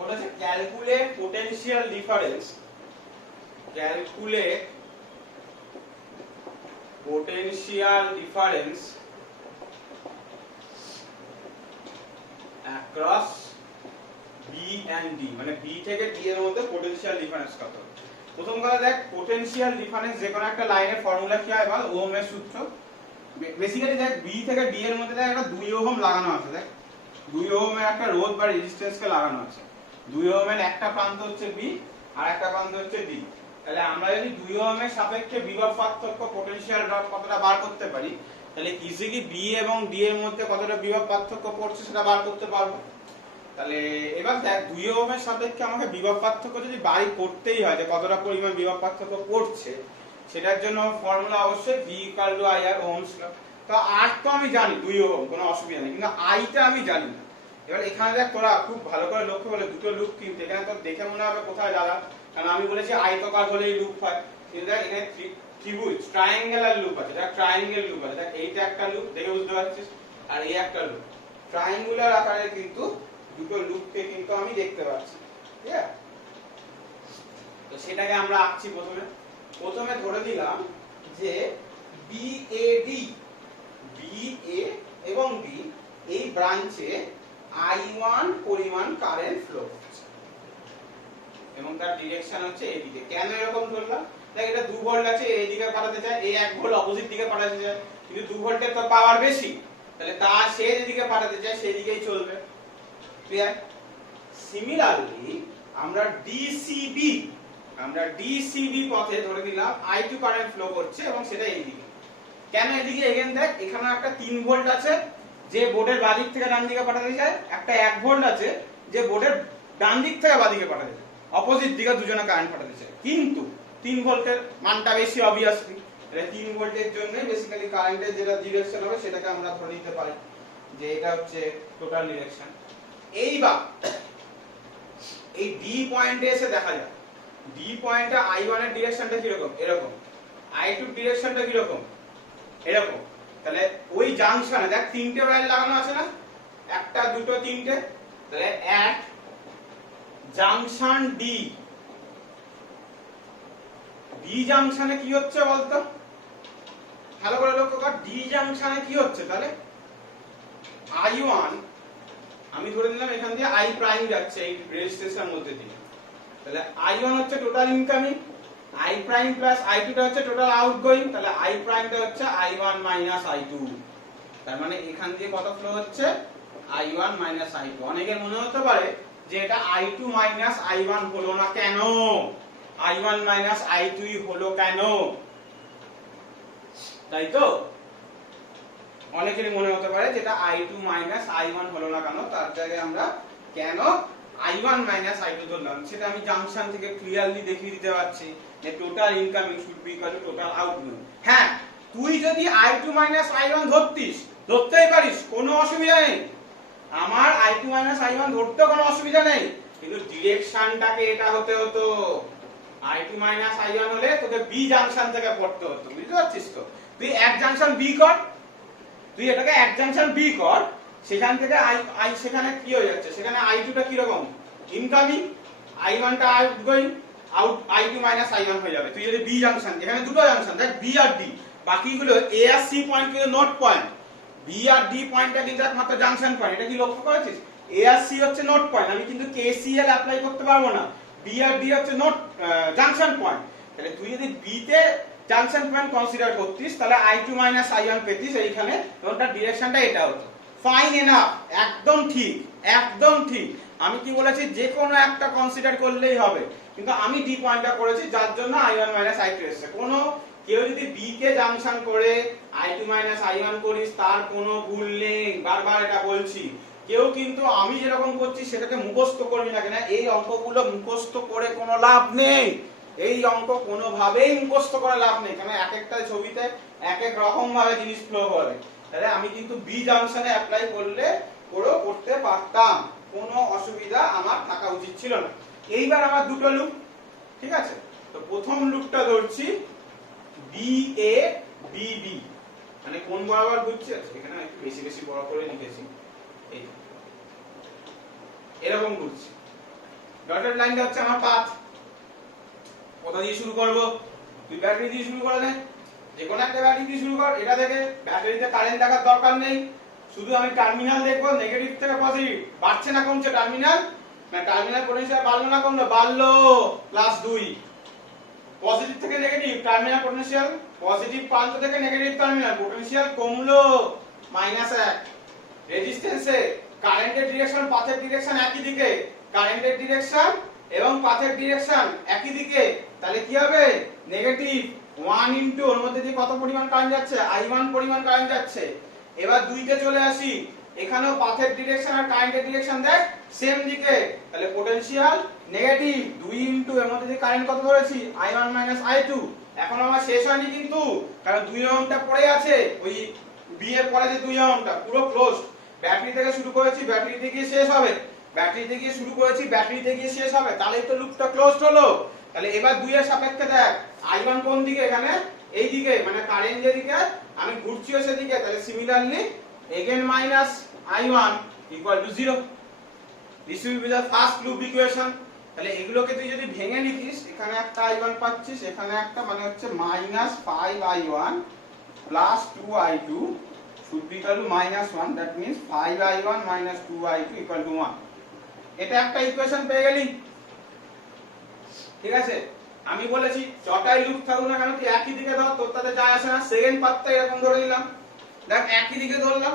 বলেছে calculate potential difference, calculate potential difference across B and D, মানে বি থেকে ডি এর মধ্যে পোটেনশিয়াল ডিফারেন্স কত। প্রথম কথা দেখ, পোটেনশিয়াল ডিফারেন্স যে কোনো একটা লাইনের ফর্মুলা কি হয় বল, ওহমের সূত্র। বেসিক্যালি দেখ বি থেকে ডি এর মধ্যে দেখ একটা 2 ওহম লাগানো আছে, দেখ 2 ওহমের একটা রোধ বা রেজিস্ট্যান্স কে লাগানো আছে। 2 ওহমের একটা প্রান্ত হচ্ছে বি আর একটা প্রান্ত হচ্ছে ডি। তাহলে আমরা যদি 2 ওহমের সাপেক্ষে বিভব পার্থক্য পোটেনশিয়াল ড্রপ কতটা বার করতে পারি, তাহলে ইজিলি বি এবং ডি এর মধ্যে কতটা বিভব পার্থক্য পড়ছে সেটা বার করতে পারবো। তাহলে এবার দেখ 2 ওহমের সাপেক্ষে আমাকে বিভব পার্থক্য যদি বাই করতেই হয় যে কতটা পরিমাণ বিভব পার্থক্য পড়ছে, সেটার জন্য ফর্মুলা অবশ্যই V = IR, ওহমস ল। তো R তো আমি জানি 2 ওহম, কোনো অসুবিধা নেই, কিন্তু I টা আমি জানি না। এবার এখানে দেখ তোরা খুব ভালো করে লক্ষ্য করলে দুটো লুপ কিন্তু এখানে তো দেখে মনে হবে কোথায় দাঁড়া, কারণ আমি বলেছি আয়তকার হলেই লুপ হয়, কিন্তু দেখ এখানে ত্রিভুজ ট্রায়াঙ্গেলার লুপ আছে, দেখ ট্রায়াঙ্গেল লুপ আছে, দেখ এইটা একটা লুপ দেখে বুঝতে পারছিস, আর এই একটা লুপ, ট্রায়াঙ্গুলার আকারে কিন্তু দুটো লুপকে কিন্তু আমি দেখতে পাচ্ছি, ঠিক আছে? তো সেটাকে আমরা আঁকছি। প্রথমে ধরে দিলাম যে BAD, BA এবং B এই ব্রাঞ্চে I1 পরিমাণ কারেন্ট ফ্লো হচ্ছে এবং তার ডিরেকশন হচ্ছে এদিকে। কেন এরকম ধরলাম, দেখ এটা 2 ভোল্ট আছে, এইদিকে পাঠাতে চায়, এই 1 ভোল্ট অপোজিট দিকে পাঠাতে চায়, কিন্তু 2 ভোল্টের তো পাওয়ার বেশি, তাহলে তার সে যেদিকে পাঠাতে চায় সেই দিকেই চলবে। ক্লিয়ার? সিমিলারলি আমরা DCB পথে ধরে দিলাম I2 কারেন্ট ফ্লো করছে এবং সেটা এইদিকে। কেন এদিকে? এগেন দেখ এখানে একটা 3 ভোল্ট আছে যে বোর্ডের বাঁ দিক থেকে ডান দিকে পাঠাতে চায়, একটা 1 ভোল্ট আছে যে বোর্ডের ডান দিক থেকে বাঁ দিকে পাঠাতে চায়, অপোজিট দিকে দুজনে কারেন্ট পাঠাতে চায়, কিন্তু 3 ভোল্টের মানটা বেশি অবভিয়াসলি, তাহলে 3 ভোল্টের জন্য বেসিক্যালি কারেন্টের যেটা ডিরেকশন হবে সেটাকে আমরা ধরে নিতে পারি যে এটা হচ্ছে টোটাল ডিরেকশন। এইবার এই ডি পয়েন্টে এসে দেখা যাক ডি পয়েন্টে I1 এর ডিরেকশনটা কি রকম, এরকম, I2 এর ডিরেকশনটা কি রকম, এরকম। তাহলে ওই জাংশনে দেখ 3টে ওয়্যার লাগানো আছে না, 1 2 3টে, তাহলে এট জাংশন ডি, ডি জাংশনে কি হচ্ছে বলতো, ভালো করে লক্ষ্য কর, ডি জাংশনে কি হচ্ছে, তাহলে I1 আমি ধরে নিলাম এখান দিয়ে I প্রাইম যাচ্ছে এই রেজিস্ট্যান্সের মধ্যে দিয়ে, তাহলে I1 হচ্ছে total incoming, I prime plus I2 টা হচ্ছে টোটাল আউটগোয়িং, তাহলে I প্রাইমটা হচ্ছে I1 I2, তার মানে এখান দিয়ে কত ফ্লো হচ্ছে I1 I2। অনেকের মনে হতে পারে যে এটা I2 I1 হলো না কেন, I1 I2 হলো কেন, তাই তো অনেকেরই মনে হতে পারে যেটা I2 I1 হলো না কেন, তার জায়গায় আমরা কেন I1 I2 ধরলাম সেটা আমি জাংশন থেকে ক্লিয়ারলি দেখিয়ে দিতে পারছি যে total incoming should be equal to total outgoing. হ্যাঁ, তুই যদি I2 I1 ধরতেই পারিস, কোনো অসুবিধা নেই, আমার I2 I1 ধরতে কোনো অসুবিধা নেই, কিন্তু ডিরেকশনটাকে এটা হতে হতো, I2 I1 হলে তোকে বি জাংশন থেকে পড়তে হতো, বুঝতে পারছিস তো? তুই এক জাংশন বি কর, তুই এটাকে এক জাংশন বি কর, সেখান থেকে I সেখানে কি হয়ে যাচ্ছে, সেখানে I2 টা কি রকম ইনকামিং, I1 টা আউটগোয়িং, I2 I1 হয়ে যাবে। তুই যদি বি জাংশন, এখানে দুটো জাংশন দেখ বি আর ডি, বাকিগুলো এ আর সি পয়েন্ট কিন্তু নোট পয়েন্ট, বি আর ডি পয়েন্টটা কিন্তু একমাত্র জাংশন পয়েন্ট, এটা কি লক্ষ্য করেছিস? এ আর সি হচ্ছে নোট পয়েন্ট, আমি কিন্তু কেসিএল অ্যাপ্লাই করতে পারবো না, বি আর ডি হচ্ছে নোট জাংশন পয়েন্ট। তাহলে তুই যদি বি তে জাংশন পয়েন্ট কনসিডার করতিস তাহলে I2 I1 পেতিস এইখানে, এবং তার ডিরেকশনটা এটা হতো। ফাইন এনাফ, একদম ঠিক, একদম ঠিক। আমি কি বলেছি, যে কোনো একটা কনসিডার করলেই হবে, কিন্তু আমি ডি পয়েন্টটা করেছি যার জন্য I1 I2 এসেছে। কোনো কেউ যদি বি কে জাংশন করে I2 I1 করিস তার কোনো ভুল নেই, বারবার এটা বলছি, কেউ কিন্তু আমি যেরকম করছি সেটাকে মুখস্থ করবি না কেন, এই অঙ্কগুলো মুখস্থ করে কোনো লাভ নেই, এই অঙ্ক কোনোভাবেই মুখস্থ করে লাভ নেই, কারণ এক একটা ছবিতে এক এক রকম ভাবে জিনিস ফ্লো করে। তাহলে আমি কিন্তু বি জাংশনে অ্যাপ্লাই করলে করতে পারতাম, কোনো অসুবিধা আমার থাকা উচিত ছিল না। এইবার আমার দুটো লুপ, ঠিক আছে? তো প্রথম লুপটা ধরছি বি এ বি বি, মানে কোন বরাবর ঘুরছে, এখানে একটু বেশি বেশি বড় করে লিখেছি, এই এরকম ঘুরছে। ডটেড লাইনটা হচ্ছে আমার পাথ। কোথা দিয়ে শুরু করব? তুই ব্যাটারি দিয়ে শুরু করে নে, যে কোনো একটা ব্যাটারি দিয়ে শুরু কর। এটা থেকে ব্যাটারিতে কারেন্ট দেখার দরকার নেই, শুধু আমি টার্মিনাল দেখবো, নেগেটিভ থেকে পজিটিভ বাড়ছে না কমছে টার্মিনাল, না টার্মিনাল পোটেনশিয়াল বাড়লো না কমলো, বাড়লো, +2। পজিটিভ থেকে নেগেটিভ টার্মিনাল পোটেনশিয়াল, পজিটিভ প্রান্ত থেকে নেগেটিভ টার্মিনাল পোটেনশিয়াল কমলো, -1। রেজিস্ট্যান্সে কারেন্টের ডিরেকশন পাথের ডিরেকশন একই দিকে, কারেন্টের ডিরেকশন এবং পাথের ডিরেকশন একই দিকে, তাহলে কি হবে? নেগেটিভ 1 ইনটু ওর মধ্যে দিয়ে কত পরিমাণ কারেন্ট যাচ্ছে? I1 পরিমাণ কারেন্ট যাচ্ছে। এবার 2 তে চলে আসি, এখানেও পাথের ডিরেকশন আর কারেন্টের ডিরেকশন দেখ সেম দিকে, তাহলে পোটেনশিয়াল নেগেটিভ 2 ইনটু এর মধ্যে দিয়ে কারেন্ট কত ধরেছি? I1 I2। এখন আমার শেষ হয়নি কিন্তু, কারণ 2 ওহমটা পড়ে আছে, ওই বি এর পরে যে 2 ওহমটা পুরো ক্লোজড। ব্যাটারি থেকে শুরু করেছি, ব্যাটারিতে গিয়ে শেষ হবে, ব্যাটারিতে গিয়ে শুরু করেছি, ব্যাটারিতে গিয়ে শেষ হবে, তাহলেই তো লুপটা ক্লোজড হলো। তাহলে এবার 2 এর সাপেক্ষে দেখ I1 কোন দিকে? এখানে এই দিকে, মানে কারেন্ট যেদিকে আমি ঘুরছিও সেদিকে, তাহলে similarly again -I1 = 0। This will be the first loop equation। তাহলে এগুলোকে তুই যদি ভেঙে লিখিস, এখানে একটা I1 পাচ্ছিস, এখানে একটা, মানে হচ্ছে -5I1 + 2I2 should be equal to -1, that means 5I1 - 2I2 = 1। এটা একটা ইকুয়েশন পেয়ে গেলি, ঠিক আছে? আমি বলেছি যটাই লুপ থাকুক না কেন তুই একই দিকে ধর, তোর তাতে যায় আসে না। সেকেন্ড পাথটা এরকম ধরে নিলাম, দেখ একই দিকে ধরলাম,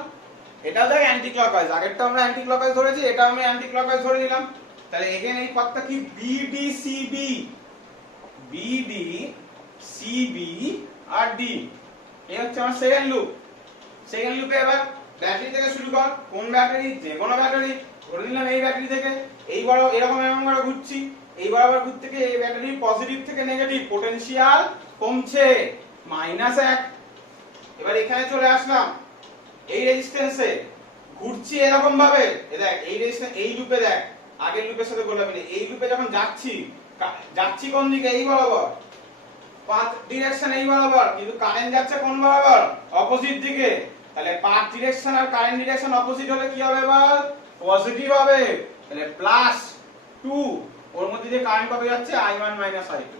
এটাও দেখ অ্যান্টি ক্লকওয়াইজ, আগেরটা আমরা অ্যান্টি ক্লকওয়াইজ ধরেছি, এটা আমি অ্যান্টি ক্লকওয়াইজ ধরে নিলাম। তাহলে এগেইন এই পাথটা কি? BDCB, BDCB আর D, এই হচ্ছে আমার সেকেন্ড লুপ। সেকেন্ড লুপে এবার ব্যাটারি থেকে শুরু কর, কোন ব্যাটারি? যে কোনো ব্যাটারি, ধরে নিলাম এই ব্যাটারি থেকে, এই বড় এরকম এরকম করে ঘুরছি, এই বরাবর ঘুরতে থেকে এই ব্যাটারি পজিটিভ থেকে নেগেটিভ পোটেনশিয়াল কমছে, -1। এবার এখানে চলে আসলাম, এই রেজিস্ট্যান্সে ঘুরছি এরকম ভাবে, দেখ এই রেজিস্ট্যান্স, এই লুপে দেখ আগের লুপের সাথে গোলাপি নেই, এই লুপে যখন যাচ্ছি কোন দিকে? এই বরাবর, পাথ ডিরেকশন এই বরাবর, কিন্তু কারেন্ট যাচ্ছে কোন বরাবর? অপোজিট দিকে। তাহলে পাথ ডিরেকশন আর কারেন্ট ডিরেকশন অপোজিট হলে কি হবে বল? পজিটিভ হবে। তাহলে +2, ওর মধ্যে যে কারেন্ট কত যাচ্ছে? I1 - I2।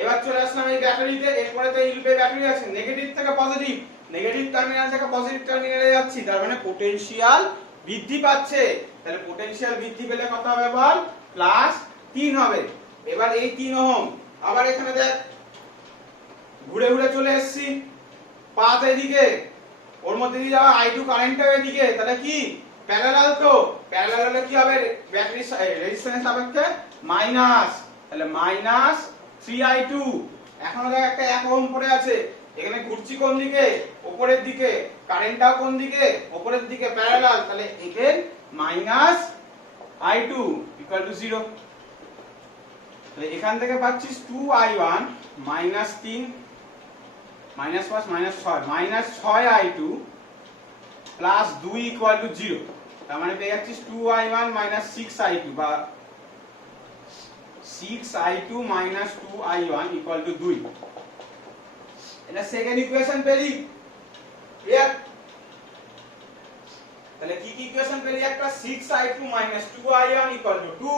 এবার চলে আসলাম এই ব্যাটারিতে, এরপরে তো এই লুপে ব্যাটারি আছে, নেগেটিভ থেকে পজিটিভ, নেগেটিভ টার্মিনাল থেকে পজিটিভ টার্মিনালে যাচ্ছি, তার মানে পোটেনশিয়াল বৃদ্ধি পাচ্ছে। তাহলে পোটেনশিয়াল বৃদ্ধি পেলে কত হবে বল? +3 হবে। এবার এই 3 ওহম, আবার এখানে দেখ ঘুরে ঘুরে চলে এসেছি, পাথ এদিকে, ওর মধ্যে দিয়ে যাওয়া I2 কারেন্টটা এদিকে, তাহলে কি প্যারালাল? তো প্যারালাল হলে কি হবে? ব্যাটারি রেজিস্ট্যান্স সাপেক্ষে মাইনাস, তাহলে -3I2। এখনো দেখ একটা 1 ওহম পড়ে আছে, এখানে ঘুরছি কোন দিকে? উপরের দিকে, কারেন্টটাও কোন দিকে? উপরের দিকে, প্যারালাল, তাহলে এখানে -I2 = 0। তাহলে এখান থেকে পাচ্ছিস 2I1 -3 -5 -6 -6I2 + 2 = 0। তার মানে পেয়ে যাচ্ছিস 2I1 - 6I2 বা 6I2 - 2I1 = 2। এটা সেকেন্ড ইকুয়েশন পেলি, ক্লিয়ার? তাহলে কি কি ইকুয়েশন পেলি? একটা 6I2 - 2I1 = 2,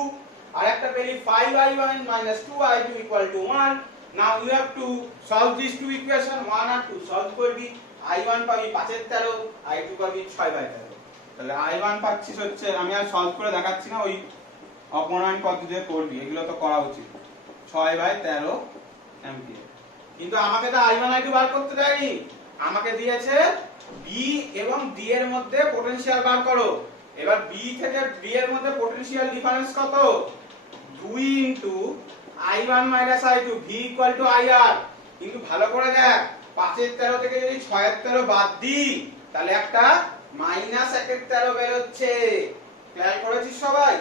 আর একটা পেলি 5I1 - 2I2 = 1। Now you have to solve these two equation, 1 আর 2 সলভ করবি, I1 পাবি 5/13, I2 পাবি 6/13। তাহলে I1 পাচ্ছিস হচ্ছে, আমি আর সলভ করে দেখাচ্ছি না, ওই অপনয়ন পদ্ধতিতে করবি, এগুলো তো করা উচিত, 6/13 অ্যাম্পিয়ার। কিন্তু আমাকে তো I1 I2 বার করতে দেয়নি, আমাকে দিয়েছে B এবং D এর মধ্যে পোটেনশিয়াল বার করো। এবার B থেকে D এর মধ্যে পোটেনশিয়াল ডিফারেন্স কত? 2 into I1 - I2, V = IR। কিন্তু ভালো করে দেখ, 5/13 থেকে যদি 6/13 বাদ দিই, তাহলে একটা মাইনাস 1/13 বেরোচ্ছে। খেয়াল করেছিস সবাই?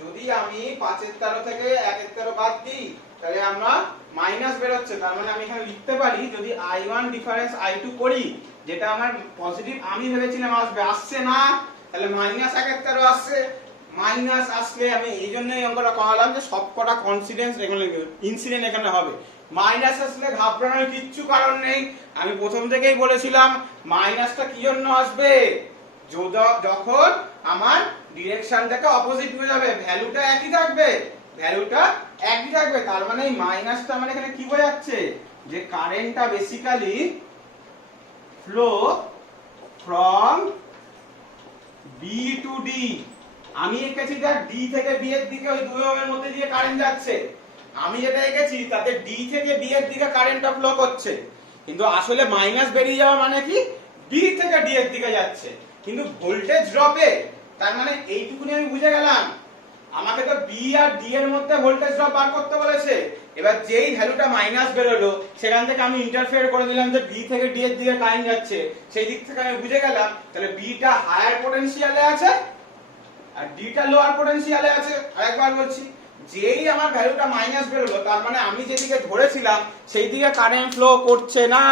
যদি আমি 5/13 থেকে 1/13 বাদ দিই তাহলে আমরা মাইনাস বেরোচ্ছে, তার মানে আমি এখানে লিখতে পারি যদি I1 ডিফারেন্স I2 করি, যেটা আমার পজিটিভ আমি ভেবেছিলাম আসবে, আসছে না, তাহলে মাইনাস 1/13 আসছে। মাইনাস আসলে আমি এই জন্যই অঙ্কটা করালাম যে সবকটা কনসিডেন্স এখানে ইনসিডেন্ট এখানে হবে। মাইনাস আসলে ঘাবড়ানোর কিচ্ছু কারণ নেই, আমি প্রথম থেকেই বলেছিলাম মাইনাসটা কি জন্য আসবে, যখন আমার ডিরেকশনটাকে অপোজিট হয়ে যাবে, ভ্যালুটা একই থাকবে, ভ্যালুটা একই থাকবে, তার মানে এই মাইনাসটা মানে এখানে কি বোঝাচ্ছে যে কারেন্টটা basically flow from B to D. আমি এঁকেছি যে ডি থেকে বি এর দিকে ওই দুই ওহমের মধ্যে দিয়ে কারেন্ট যাচ্ছে, আমি যেটা এঁকেছি তাতে ডি থেকে বি এর দিকে কারেন্টটা ফ্লো করছে, কিন্তু আসলে মাইনাস বেরিয়ে যাওয়া মানে কি বি থেকে ডি এর দিকে যাচ্ছে, কিন্তু ভোল্টেজ ড্রপে, তার মানে এইটুকুনি আমি বুঝে গেলাম। আমাকে তো বি আর ডি এর মধ্যে ভোল্টেজ ড্রপ বার করতে বলেছে, এবার যেই ভ্যালুটা মাইনাস বেরোলো সেখান থেকে আমি ইন্টারফেয়ার করে দিলাম যে বি থেকে ডি এর দিকে কারেন্ট যাচ্ছে, সেই দিক থেকে আমি বুঝে গেলাম তাহলে বিটা হায়ার পটেনশিয়ালে আছে আর ডিটা লোয়ার পটেনশিয়ালে আছে। আরেকবার বলছি, যেই আমার ভ্যালুটা মাইনাস বেরোলো তার মানে আমি যেদিকে ধরেছিলাম সেই দিকে কারেন্ট ফ্লো করছে না,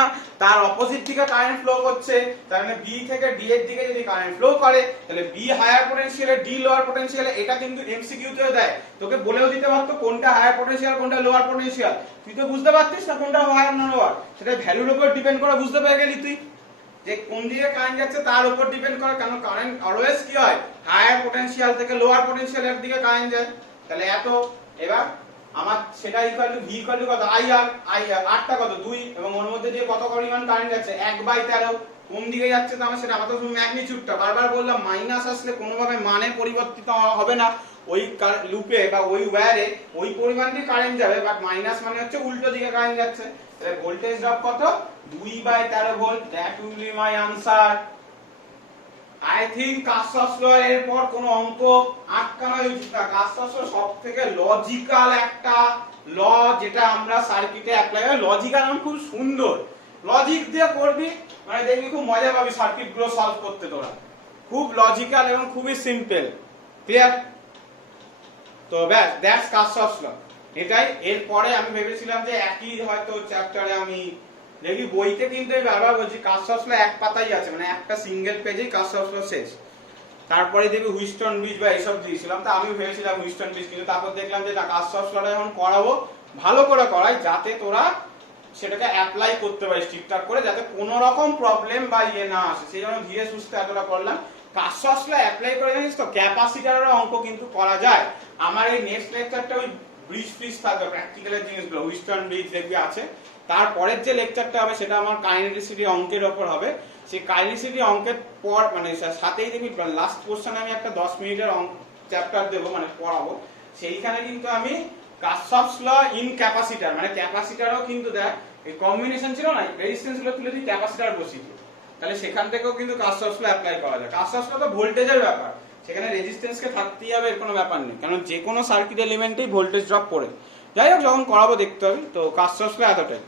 তার অপোজিট দিকে কারেন্ট ফ্লো করছে, তার মানে বি থেকে ডি এর দিকে যদি কারেন্ট ফ্লো করে তাহলে বি হায়ার পটেনশিয়ালে ডি লোয়ার পটেনশিয়ালে। এটা কিন্তু এমসিকিউ তেও দেয়, তোকে বলেও দিতে পারতো কোনটা হায়ার পটেনশিয়াল কোনটা লোয়ার পটেনশিয়াল, তুই তো বুঝতে পারতিস না কোনটা হায়ার না লোয়ার, সেটা ভ্যালুর উপর ডিপেন্ড করে বুঝতে পেরে গেলি তুই যে কোন দিকে কারেন্ট যাচ্ছে তার উপর ডিপেন্ড করে, কারণ কারেন্ট অলওয়েজ কি হয় হায়ার পটেনশিয়াল থেকে লোয়ার পটেনশিয়ালের দিকে কারেন্ট যায়। তাহলে এত, এবার আমার সেটা equal to V equal to কত আইআর আরটা কত 2 এবং ওর মধ্যে দিয়ে কত পরিমাণ কারেন্ট যাচ্ছে 1/13, কোন দিকে যাচ্ছে তো আমার সেটা আমার তো ম্যাগনিটিউডটা বারবার বললাম মাইনাস আসলে কোনোভাবে মানে পরিবর্তিত হবে না, ওই লুপে বা ওই ওয়্যারে ওই পরিমাণই কারেন্ট যাবে, বাট মাইনাস মানে হচ্ছে উল্টো দিকে কারেন্ট যাচ্ছে। তাহলে ভোল্টেজ ড্রপ কত 2/13 volt, that will be my answer. I think Kirchhoff's law এর পর কোন অঙ্ক আটকানো উচিত না। কার্শফস ল সবথেকে লজিক্যাল একটা ল যেটা আমরা সার্কিটে অ্যাপ্লাই করি, লজিক্যাল মানে খুব সুন্দর, লজিক দিয়ে করবি মানে দেখবি খুব মজা পাবি সার্কিট গুলো সলভ করতে, তোরা খুব লজিক্যাল এবং খুবই সিম্পল। ক্লিয়ার? তো ব্যাস, দ্যাটস কার্শফস ল। এটাই, এরপরে আমি ভেবেছিলাম যে একই হয়তো চ্যাপ্টারে আমি দেখি, বইতে কিন্তু আমি বারবার বলছি কার্শফস ল এক পাতাই আছে, মানে একটা সিঙ্গেল পেজেই কার্শফস ল শেষ, তারপরে দেখবি হুইস্টন ব্রিজ বা এইসব দিয়েছিলাম, তা আমি ভেবেছিলাম হুইস্টন ব্রিজ, কিন্তু তারপর দেখলাম যে না, কার্শফস লটা যখন করাবো ভালো করে করাই যাতে তোরা সেটাকে অ্যাপ্লাই করতে পারিস ঠিকঠাক করে, যাতে কোনো রকম প্রবলেম বা ইয়ে না আসে, সেই জন্য ধীরে সুস্থে এতটা করলাম। কার্শফস ল অ্যাপ্লাই করে জানিস তো ক্যাপাসিটরের অঙ্ক কিন্তু করা যায়। আমার এই নেক্সট লেকচারটা ওই ব্রিজ ফ্রিজ থাকবে, প্র্যাকটিক্যালের জিনিসগুলো হুইস্টন ব্রিজ দেখবি আছে, তারপরের যে লেকচারটা হবে সেটা আমার কাইনেটিসিটি অঙ্কের ওপর হবে। সেই কাইনেটিসিটি অঙ্কের পর মানে সাথেই দেখবি লাস্ট পোরশনে আমি একটা 10 মিনিটের চ্যাপ্টার দেবো, মানে পড়াবো, সেইখানে কিন্তু আমি কার্শফস ল ইন ক্যাপাসিটর, মানে ক্যাপাসিটরও কিন্তু দেখ এই কম্বিনেশন ছিল না, রেজিস্ট্যান্স গুলো তুলে দিয়ে ক্যাপাসিটর বসিয়ে দিই, তাহলে সেখান থেকেও কিন্তু কার্শফস ল অ্যাপ্লাই করা যায়। কার্শফস ল তো ভোল্টেজের ব্যাপার, সেখানে রেজিস্ট্যান্সকে থাকতেই হবে এর কোনো ব্যাপার নেই, কারণ যে কোনো সার্কিট এলিমেন্টেই ভোল্টেজ ড্রপ পড়ে। যাই হোক, যখন করাবো দেখতে হবে। তো কার্শফস ল এতটাই।